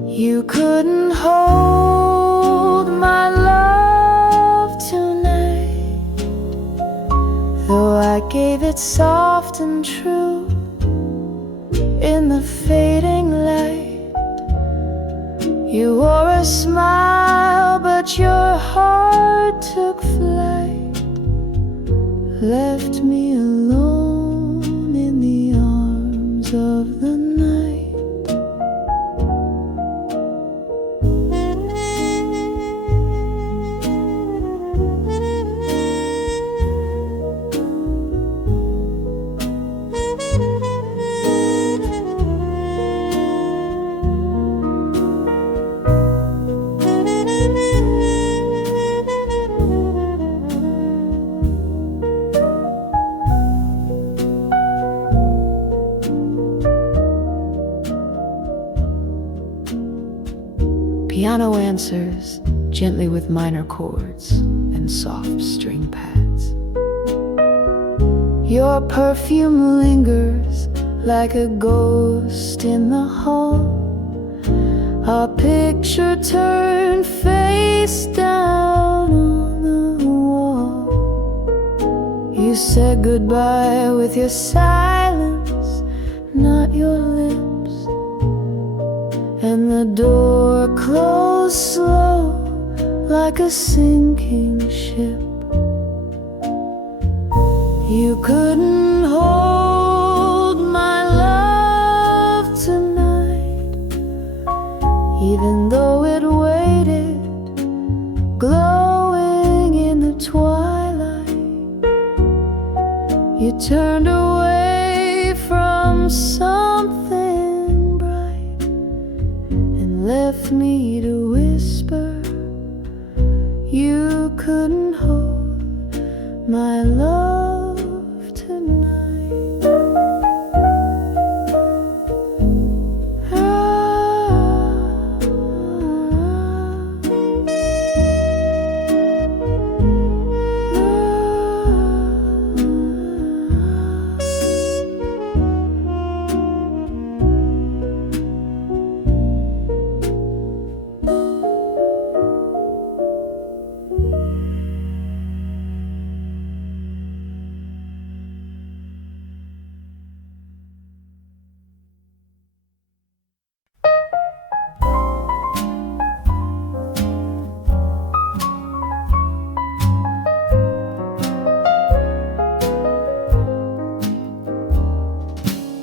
You couldn't hold my love tonight, though I gave it soft and true in the fading light. You wore a smile, but your heart took flight, left me alone in the arms of the night. Piano answers gently with minor chords and soft string pads. Your perfume lingers like a ghost in the hall. Our picture turned face down on the wall. You said goodbye with your silence, not your lips. And the door closed slow like a sinking ship. You couldn't hold my love tonight, even though it waited, glowing in the twilight. You turned away from something bright and left me to whisper. You couldn't hold my love tonight.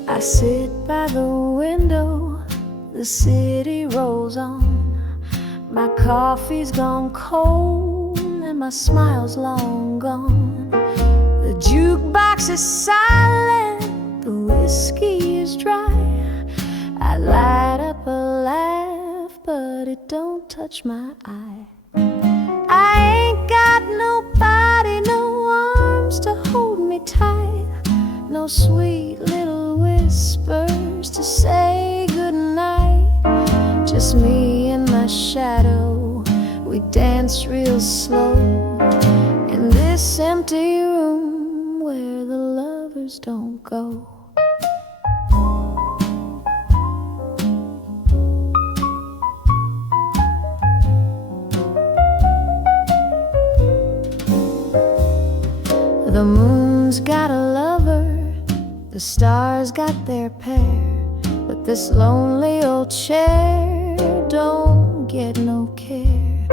I sit by the window, the city rolls on. My coffee's gone cold and my smile's long gone. The jukebox is silent, the whiskey is dry. I light up a laugh, but it don't touch my eye. I ain't got nobody, no arms to hold me tight, no sweet little whispers to say goodnight. Just me and my shadow, we dance real slow in this empty room where the lovers don't go. The moon's got a lover, the stars got their pair, but this lonely old chair don't get no care.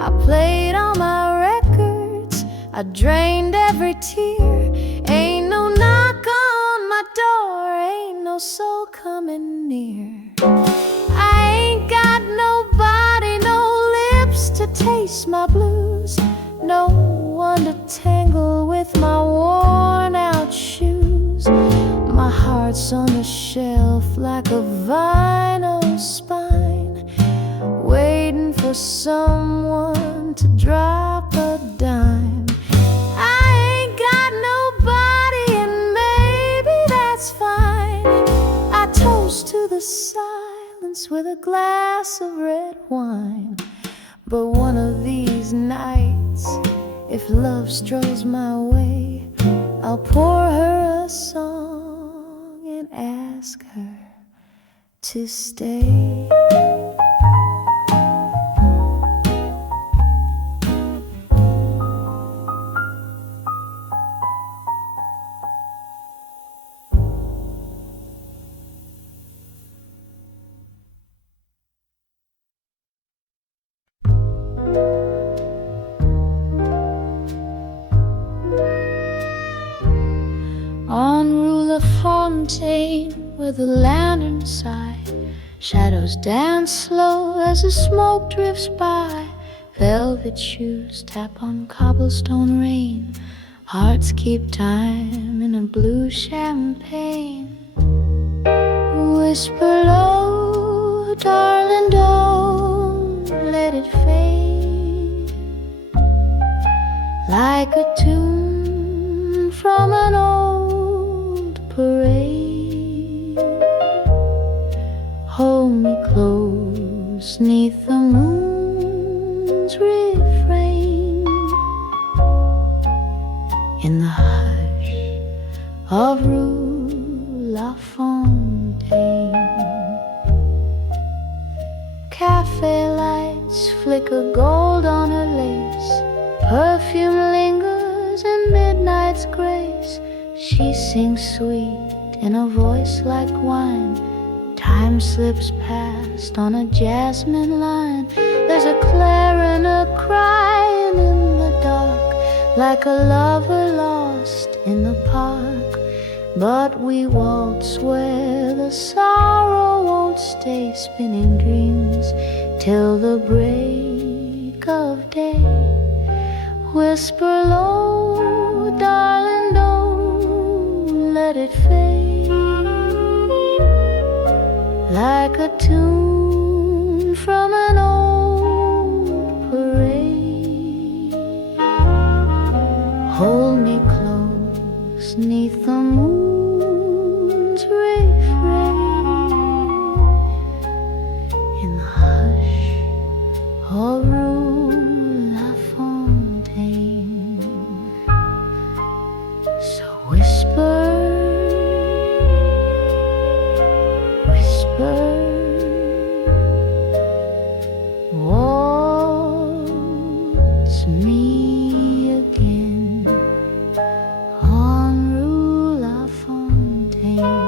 I played all my records, I drained every tear. Ain't no knock on my door, ain't no no soul coming near. I ain't got nobody, no lips to taste my blues, no one to tangle with my worn out shoes. My heart's on the shelf like a vinyl spine, waiting for someone to drop a dime. I ain't got nobody, and maybe that's fine. I toast to the silence with a glass of red wine. But one of these nights, if love strolls my way, I'll pour her a song and ask her to stay. On Rue Lafontaine, where the lanterns sigh, shadows dance slow as the smoke drifts by. Velvet shoes tap on cobblestone rain, hearts keep time in a blue champagne. Whisper low, darling, don't let it fade, like a tune from an old parade. Hold me close 'neath the moon's refrain, in the hush of Rue Lafontaine. Café lights flicker gold on her lace, perfume lingers in midnight's grace. She sings sweet in a voice like wine, time slips past on a jasmine line. There's a clarinet crying in the dark, like a lover lost in the park. But we waltz where the sorrow won't stay, spinning dreams till the break of day. Whisper low, darling, don't let it fade, like a tune from an old parade. Hold me close 'neath the moon's refrain, in the hush of Rue Lafontaine. So whisper, waltz me again on Rue Lafontaine.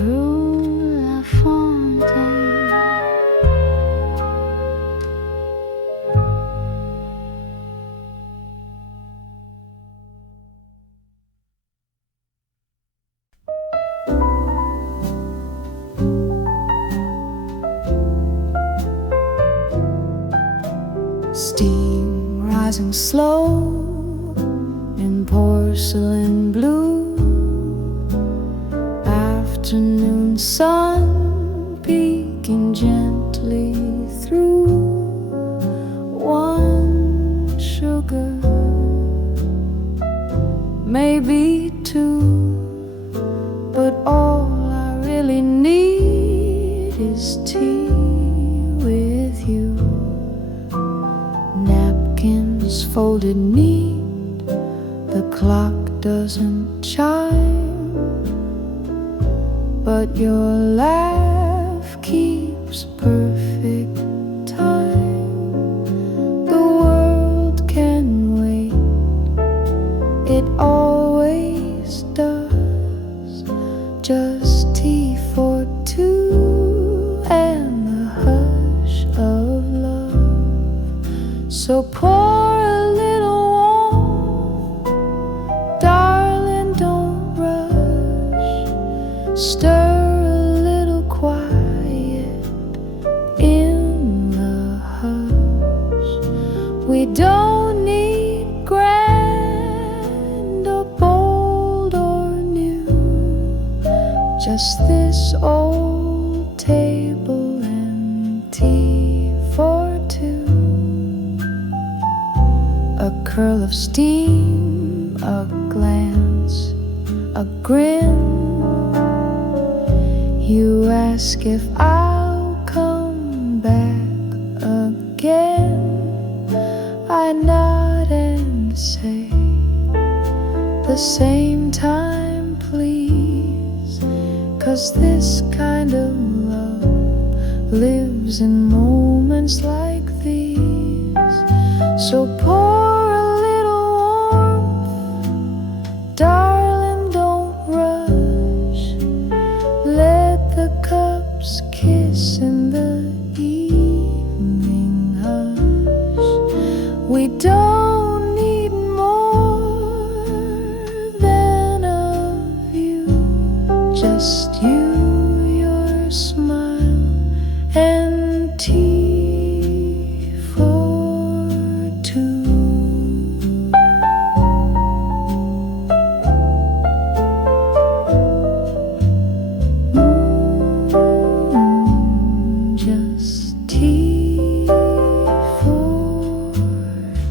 Rue Lafontaine. Steam rising slow in porcelain blue, afternoon sun peeking gently through. One sugar, maybe two, but all I really need is tea with you. Napkins folded neat, the clock doesn't chime, but your laugh keeps perfect time. The world can wait, it always does. Just tea for two and the hush of love. So pour a little warm old table and tea for two. A curl of steam, a glance, a grin. You ask if I'll come back again. I nod and say, the same time please, 'cause this kind of love lives in moments like these. So pour a little warmth, darling, don't rush. Let the cups kiss in the evening hush. We don't need more than a view, just you, your smile, and tea for two. Just tea for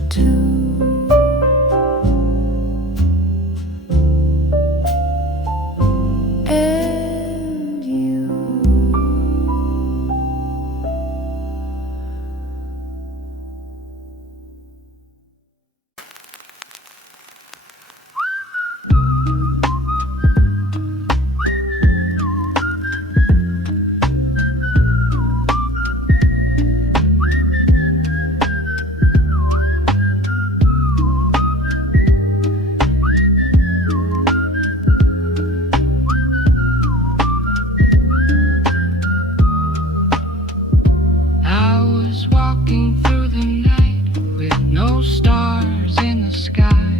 two. And you. I was walking through the night with no stars in the sky.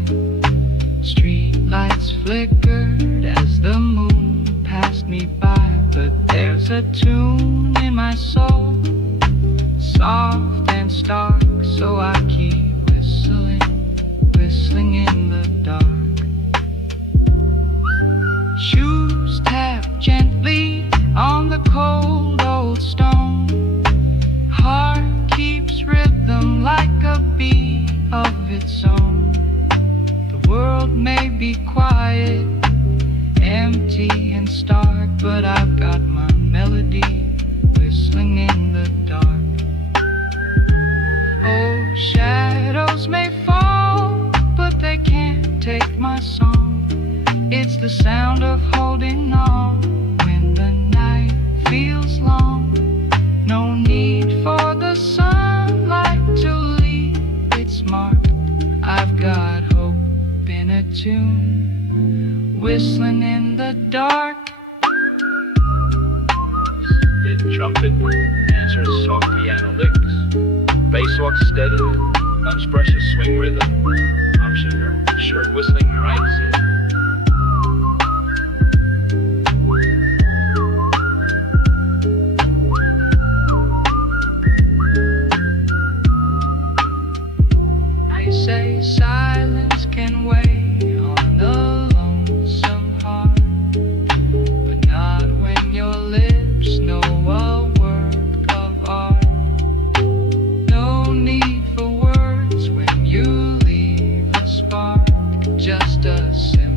Street lights flickered as the moon passed me by. But there's a tune in my soul, soft and stark, so I keep whistling, whistling in the dark. Shoes tap gently on the cold old stone. Heart keeps rhythm like a beat of its own. The world may be quiet, empty and stark, but I've got my melody whistling in the dark. Oh, shadows may fall, but they can't take my song. It's the sound of holding on when the night feels long. No need for the sunlight to leave its mark. I've got hope in a tune, whistling in the dark. Hit trumpet answers soft piano licks. Bass walks steadily, lunch brushes swing rhythm. Option short whistling writes it. They say silence can weigh on the lonesome heart, but not when your lips know a work of art. No need for words when you leave a spark, just a simple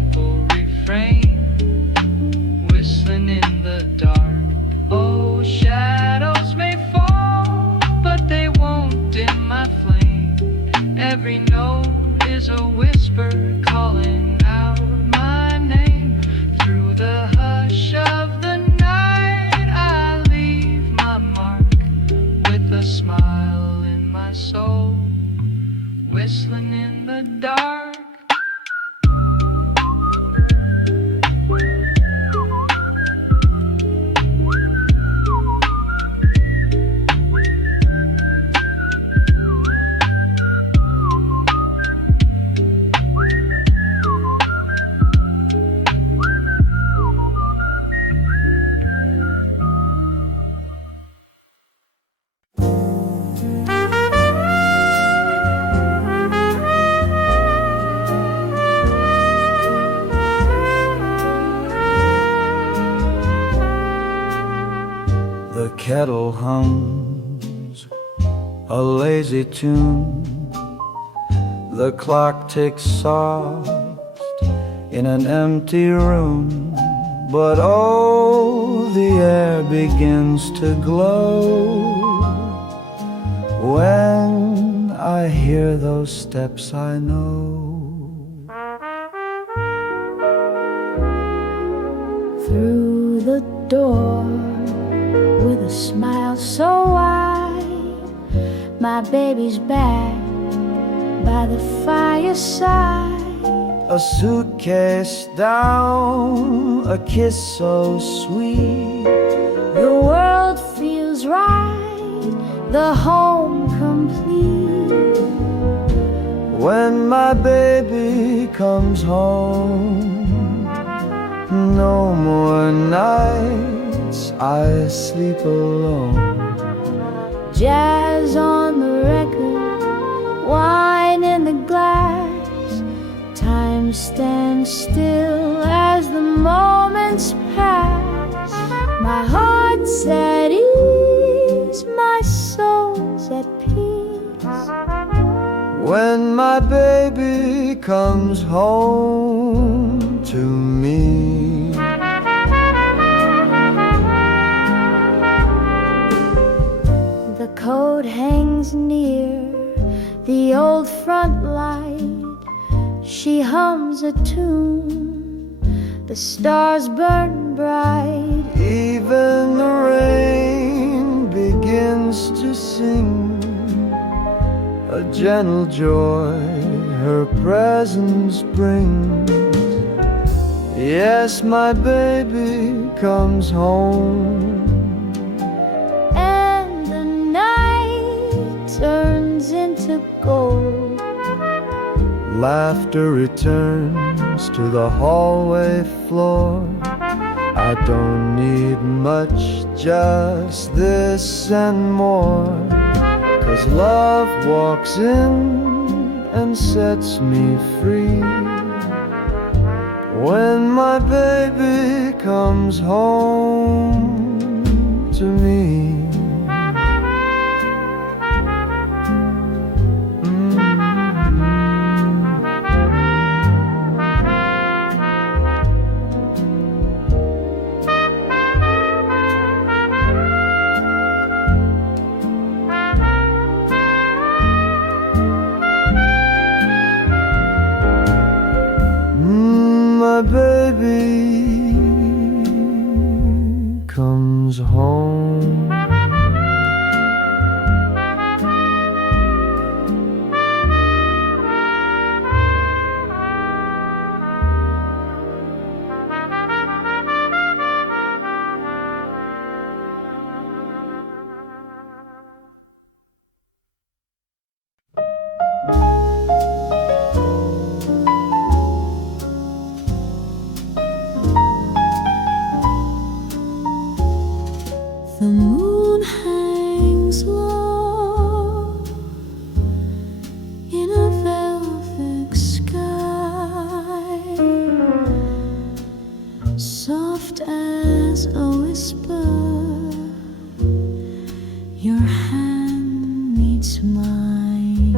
The kettle hums a lazy tune. The clock ticks soft in an empty room. But oh, the air begins to glow when I hear those steps I know. Through the door, with a smile so wide, my baby's back by the fireside. A suitcase down, a kiss so sweet. The world feels right, the home complete. When my baby comes home, no more nights I sleep alone. Jazz on the record, wine in the glass. Time stands still as the moments pass. My heart's at ease, my soul's at peace. When my baby comes home to me. The coat hangs near the old front light. She hums a tune, the stars burn bright. Even the rain begins to sing, a gentle joy her presence brings. Yes, my baby comes home, and the night turns into gold. Laughter returns to the hallway floor. I don't need much, just this and more. 'Cause love walks in and sets me free. When my baby comes home to me. My baby comes home. The moon hangs low in a velvet sky, soft as a whisper. Your hand meets mine.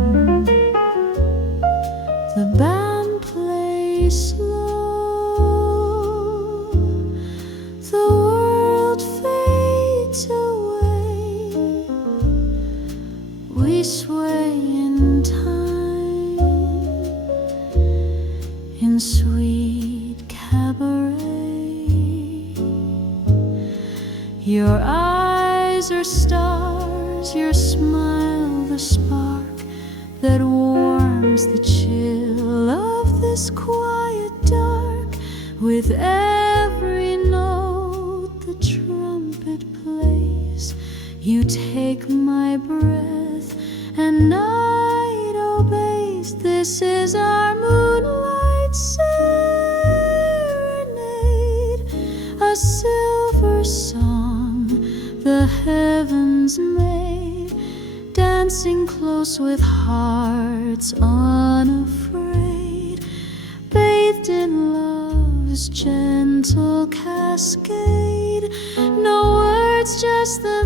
The band plays slow. The world fades away. We sway in time, in sweet cabaret. Your eyes are stars, your smile the spark that warms the chill of this quiet dark. With every note the trumpet plays, you take my breath and night obeys. This is our moonlight serenade, a silver song the heavens made, dancing close with hearts unafraid, bathed in love's gentle cascade. No words, just the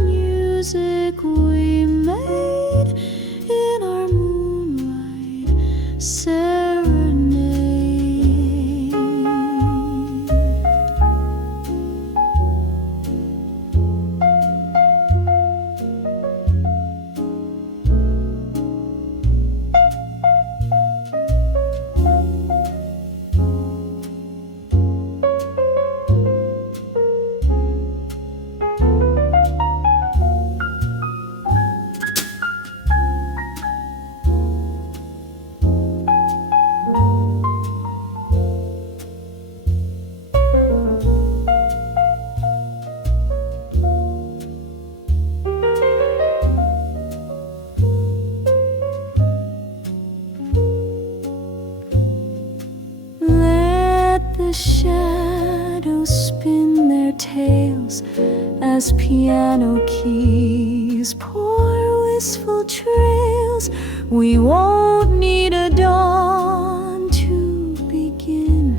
music we made in our moonlight serenade. The shadows spin their tales as piano keys pour wistful trails. We won't need a dawn to begin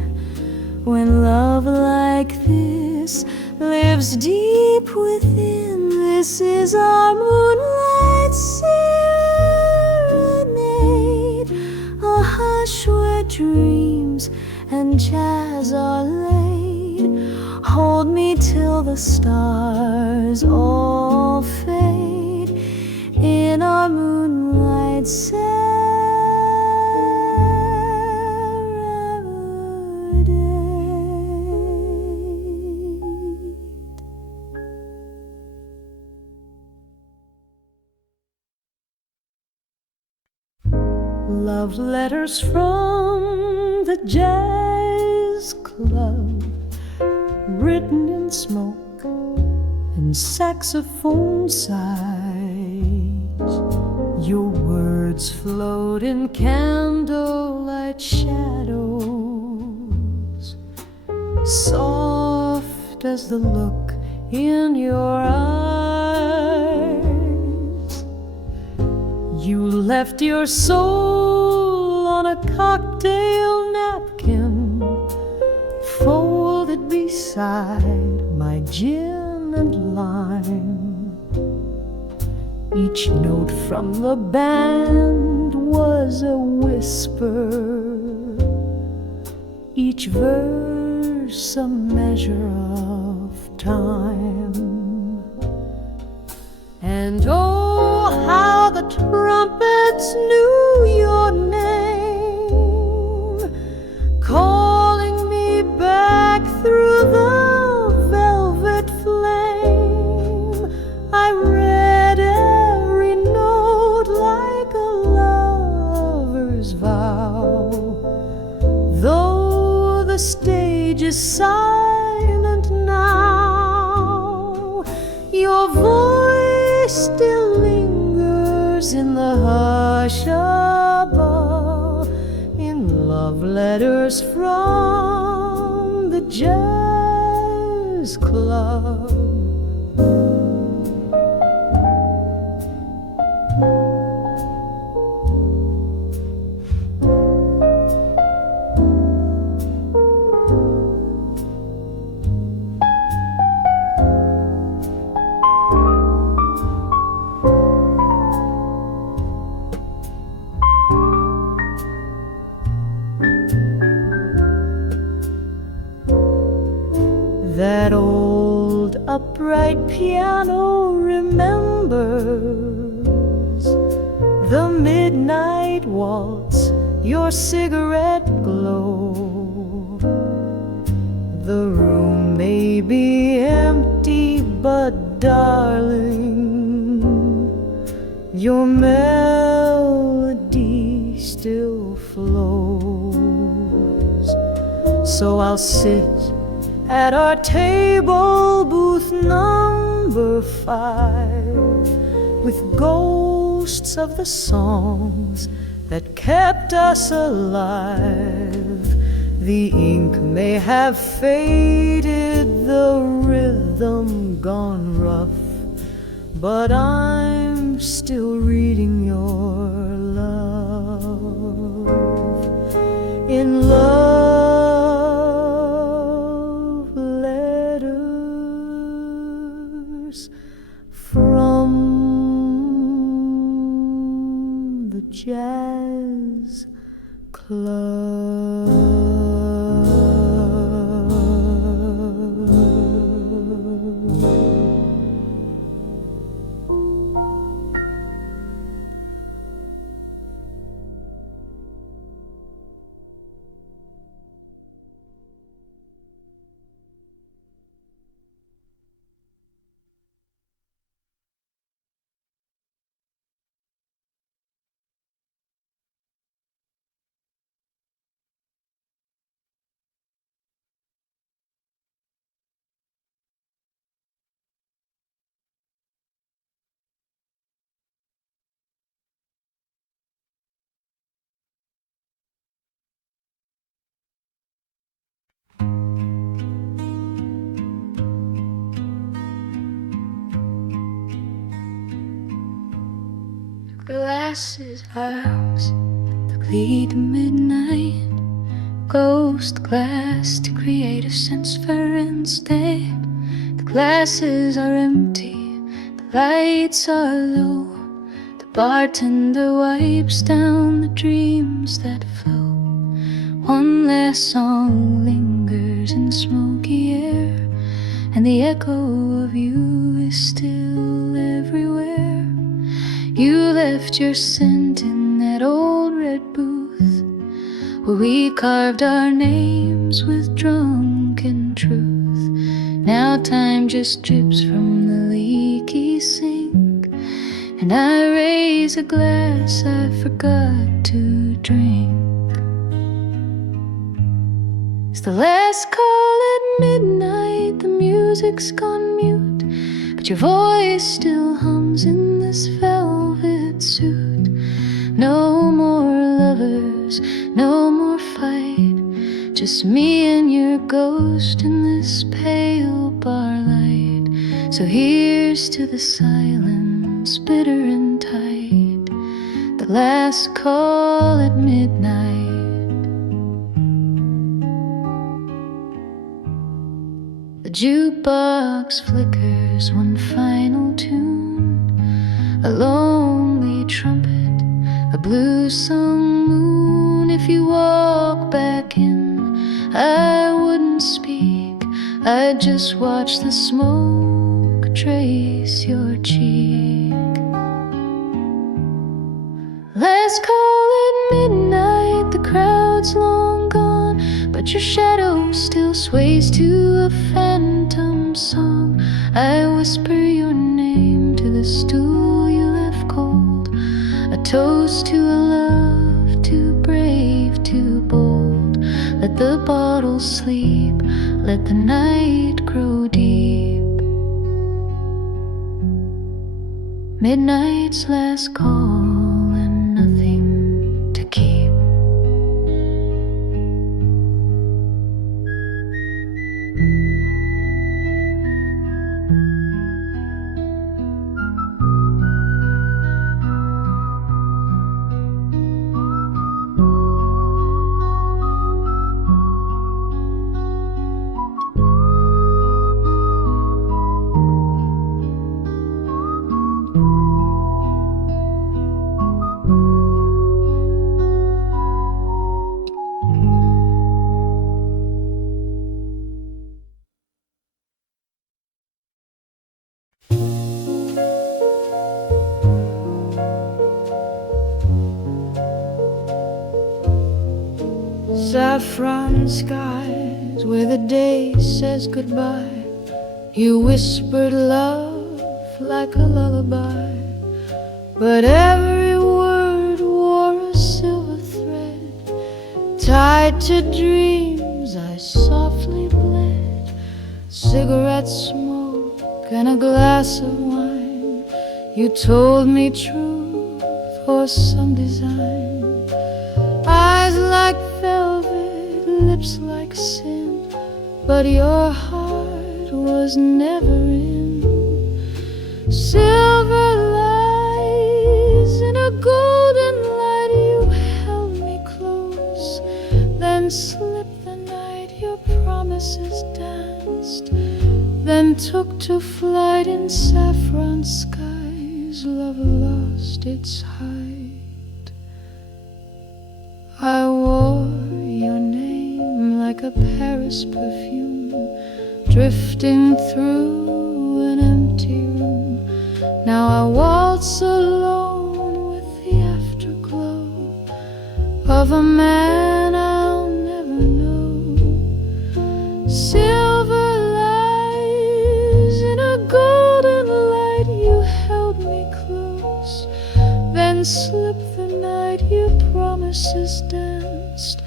when love like this lives deep within. This is our moonlight serenade, a hush where dreams and jazz are laid. Hold me till the stars all fade in our moonlight serenade. Love letters from the jazz club, written in smoke and saxophone sighs. Your words float in candlelight shadows, soft as the look in your eyes. You left your soul on a cocktail napkin, folded beside my gin and lime. Each note from the band was a whisper, each verse a measure of time. And oh, how the trumpets knew your name, calling me back through the velvet flame. I read every note like a lover's vow, though the stage is silent now. Your voice still lingers in the hush above, in love letters from the jazz club. That old upright piano remembers the midnight waltz, your cigarette glow. The room may be empty, but darling, your melody still flows. So I'll sit at our table, booth number 5, with ghosts of the songs that kept us alive. The ink may have faded, the rhythm gone rough, but I'm still reading your love. In love letters from jazz club. Glasses house that lead to midnight, ghost glass to create a sense for instead. The glasses are empty, the lights are low, the bartender wipes down the dreams that flow. One last song lingers in smoky air, and the echo of you is still everywhere. You left your scent in that old red booth, where we carved our names with drunken truth. Now time just drips from the leaky sink, and I raise a glass I forgot to drink. It's the last call at midnight, the music's gone mute, but your voice still hums in this velvet suit. No more lovers, no more fight, just me and your ghost in this pale bar light. So here's to the silence, bitter and tight, the last call at midnight. The jukebox flickers one final tune, a lonely trumpet, a blue-sung moon. If you walk back in, I wouldn't speak, I'd just watch the smoke trace your cheek. Last call at midnight, the crowd's long gone, but your shadow still sways to a phantom song. I whisper your name to the stool you left cold, a toast to a love too brave, too bold. Let the bottle sleep, let the night grow deep. Midnight's last call and nothing to keep. Saffron skies where the day says goodbye. You whispered love like a lullaby, but every word wore a silver thread. Tied to dreams I softly bled, cigarette smoke and a glass of wine. You told me truth or some design. Eyes like velvet, lips like sin, but your heart was never in. Silver lies in a golden light. You held me close, then slipped the night. Your promises danced, then took to flight in saffron skies. Love lost its height. drifting through an empty room. Now I waltz alone with the afterglow of a man I'll never know. Silver lies in a golden light, you held me close. Then slipped the night, your promises danced,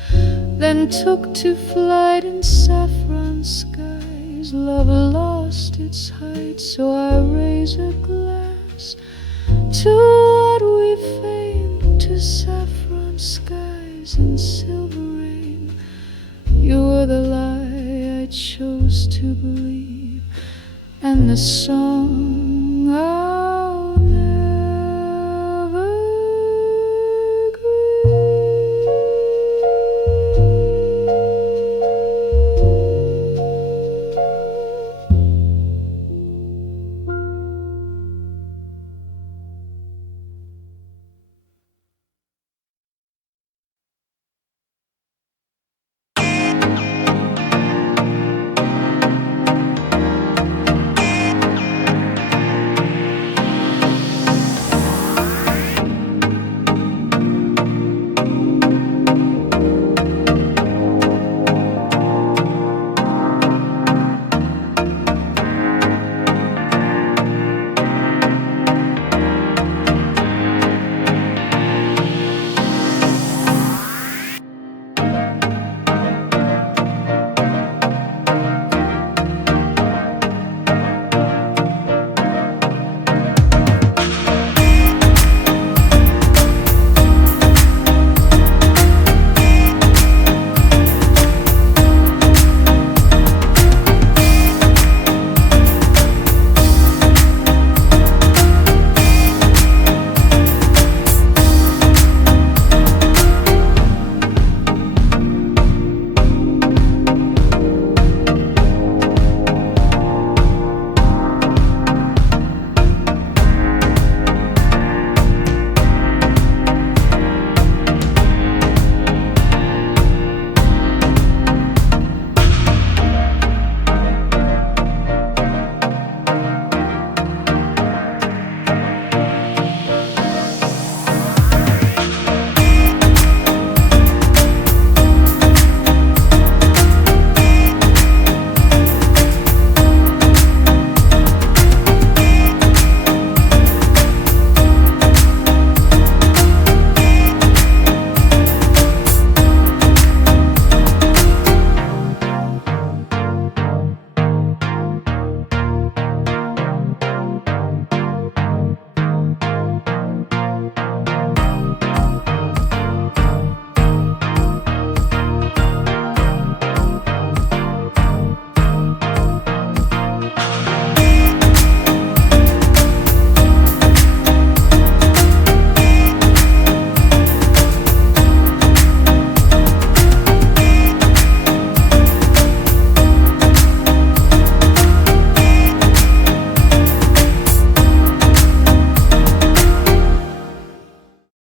then took to flight in saffron skies. Love lost its height, so I raise a glass to what we feigned, to saffron skies and silver rain. You were the lie I chose to believe, and the song I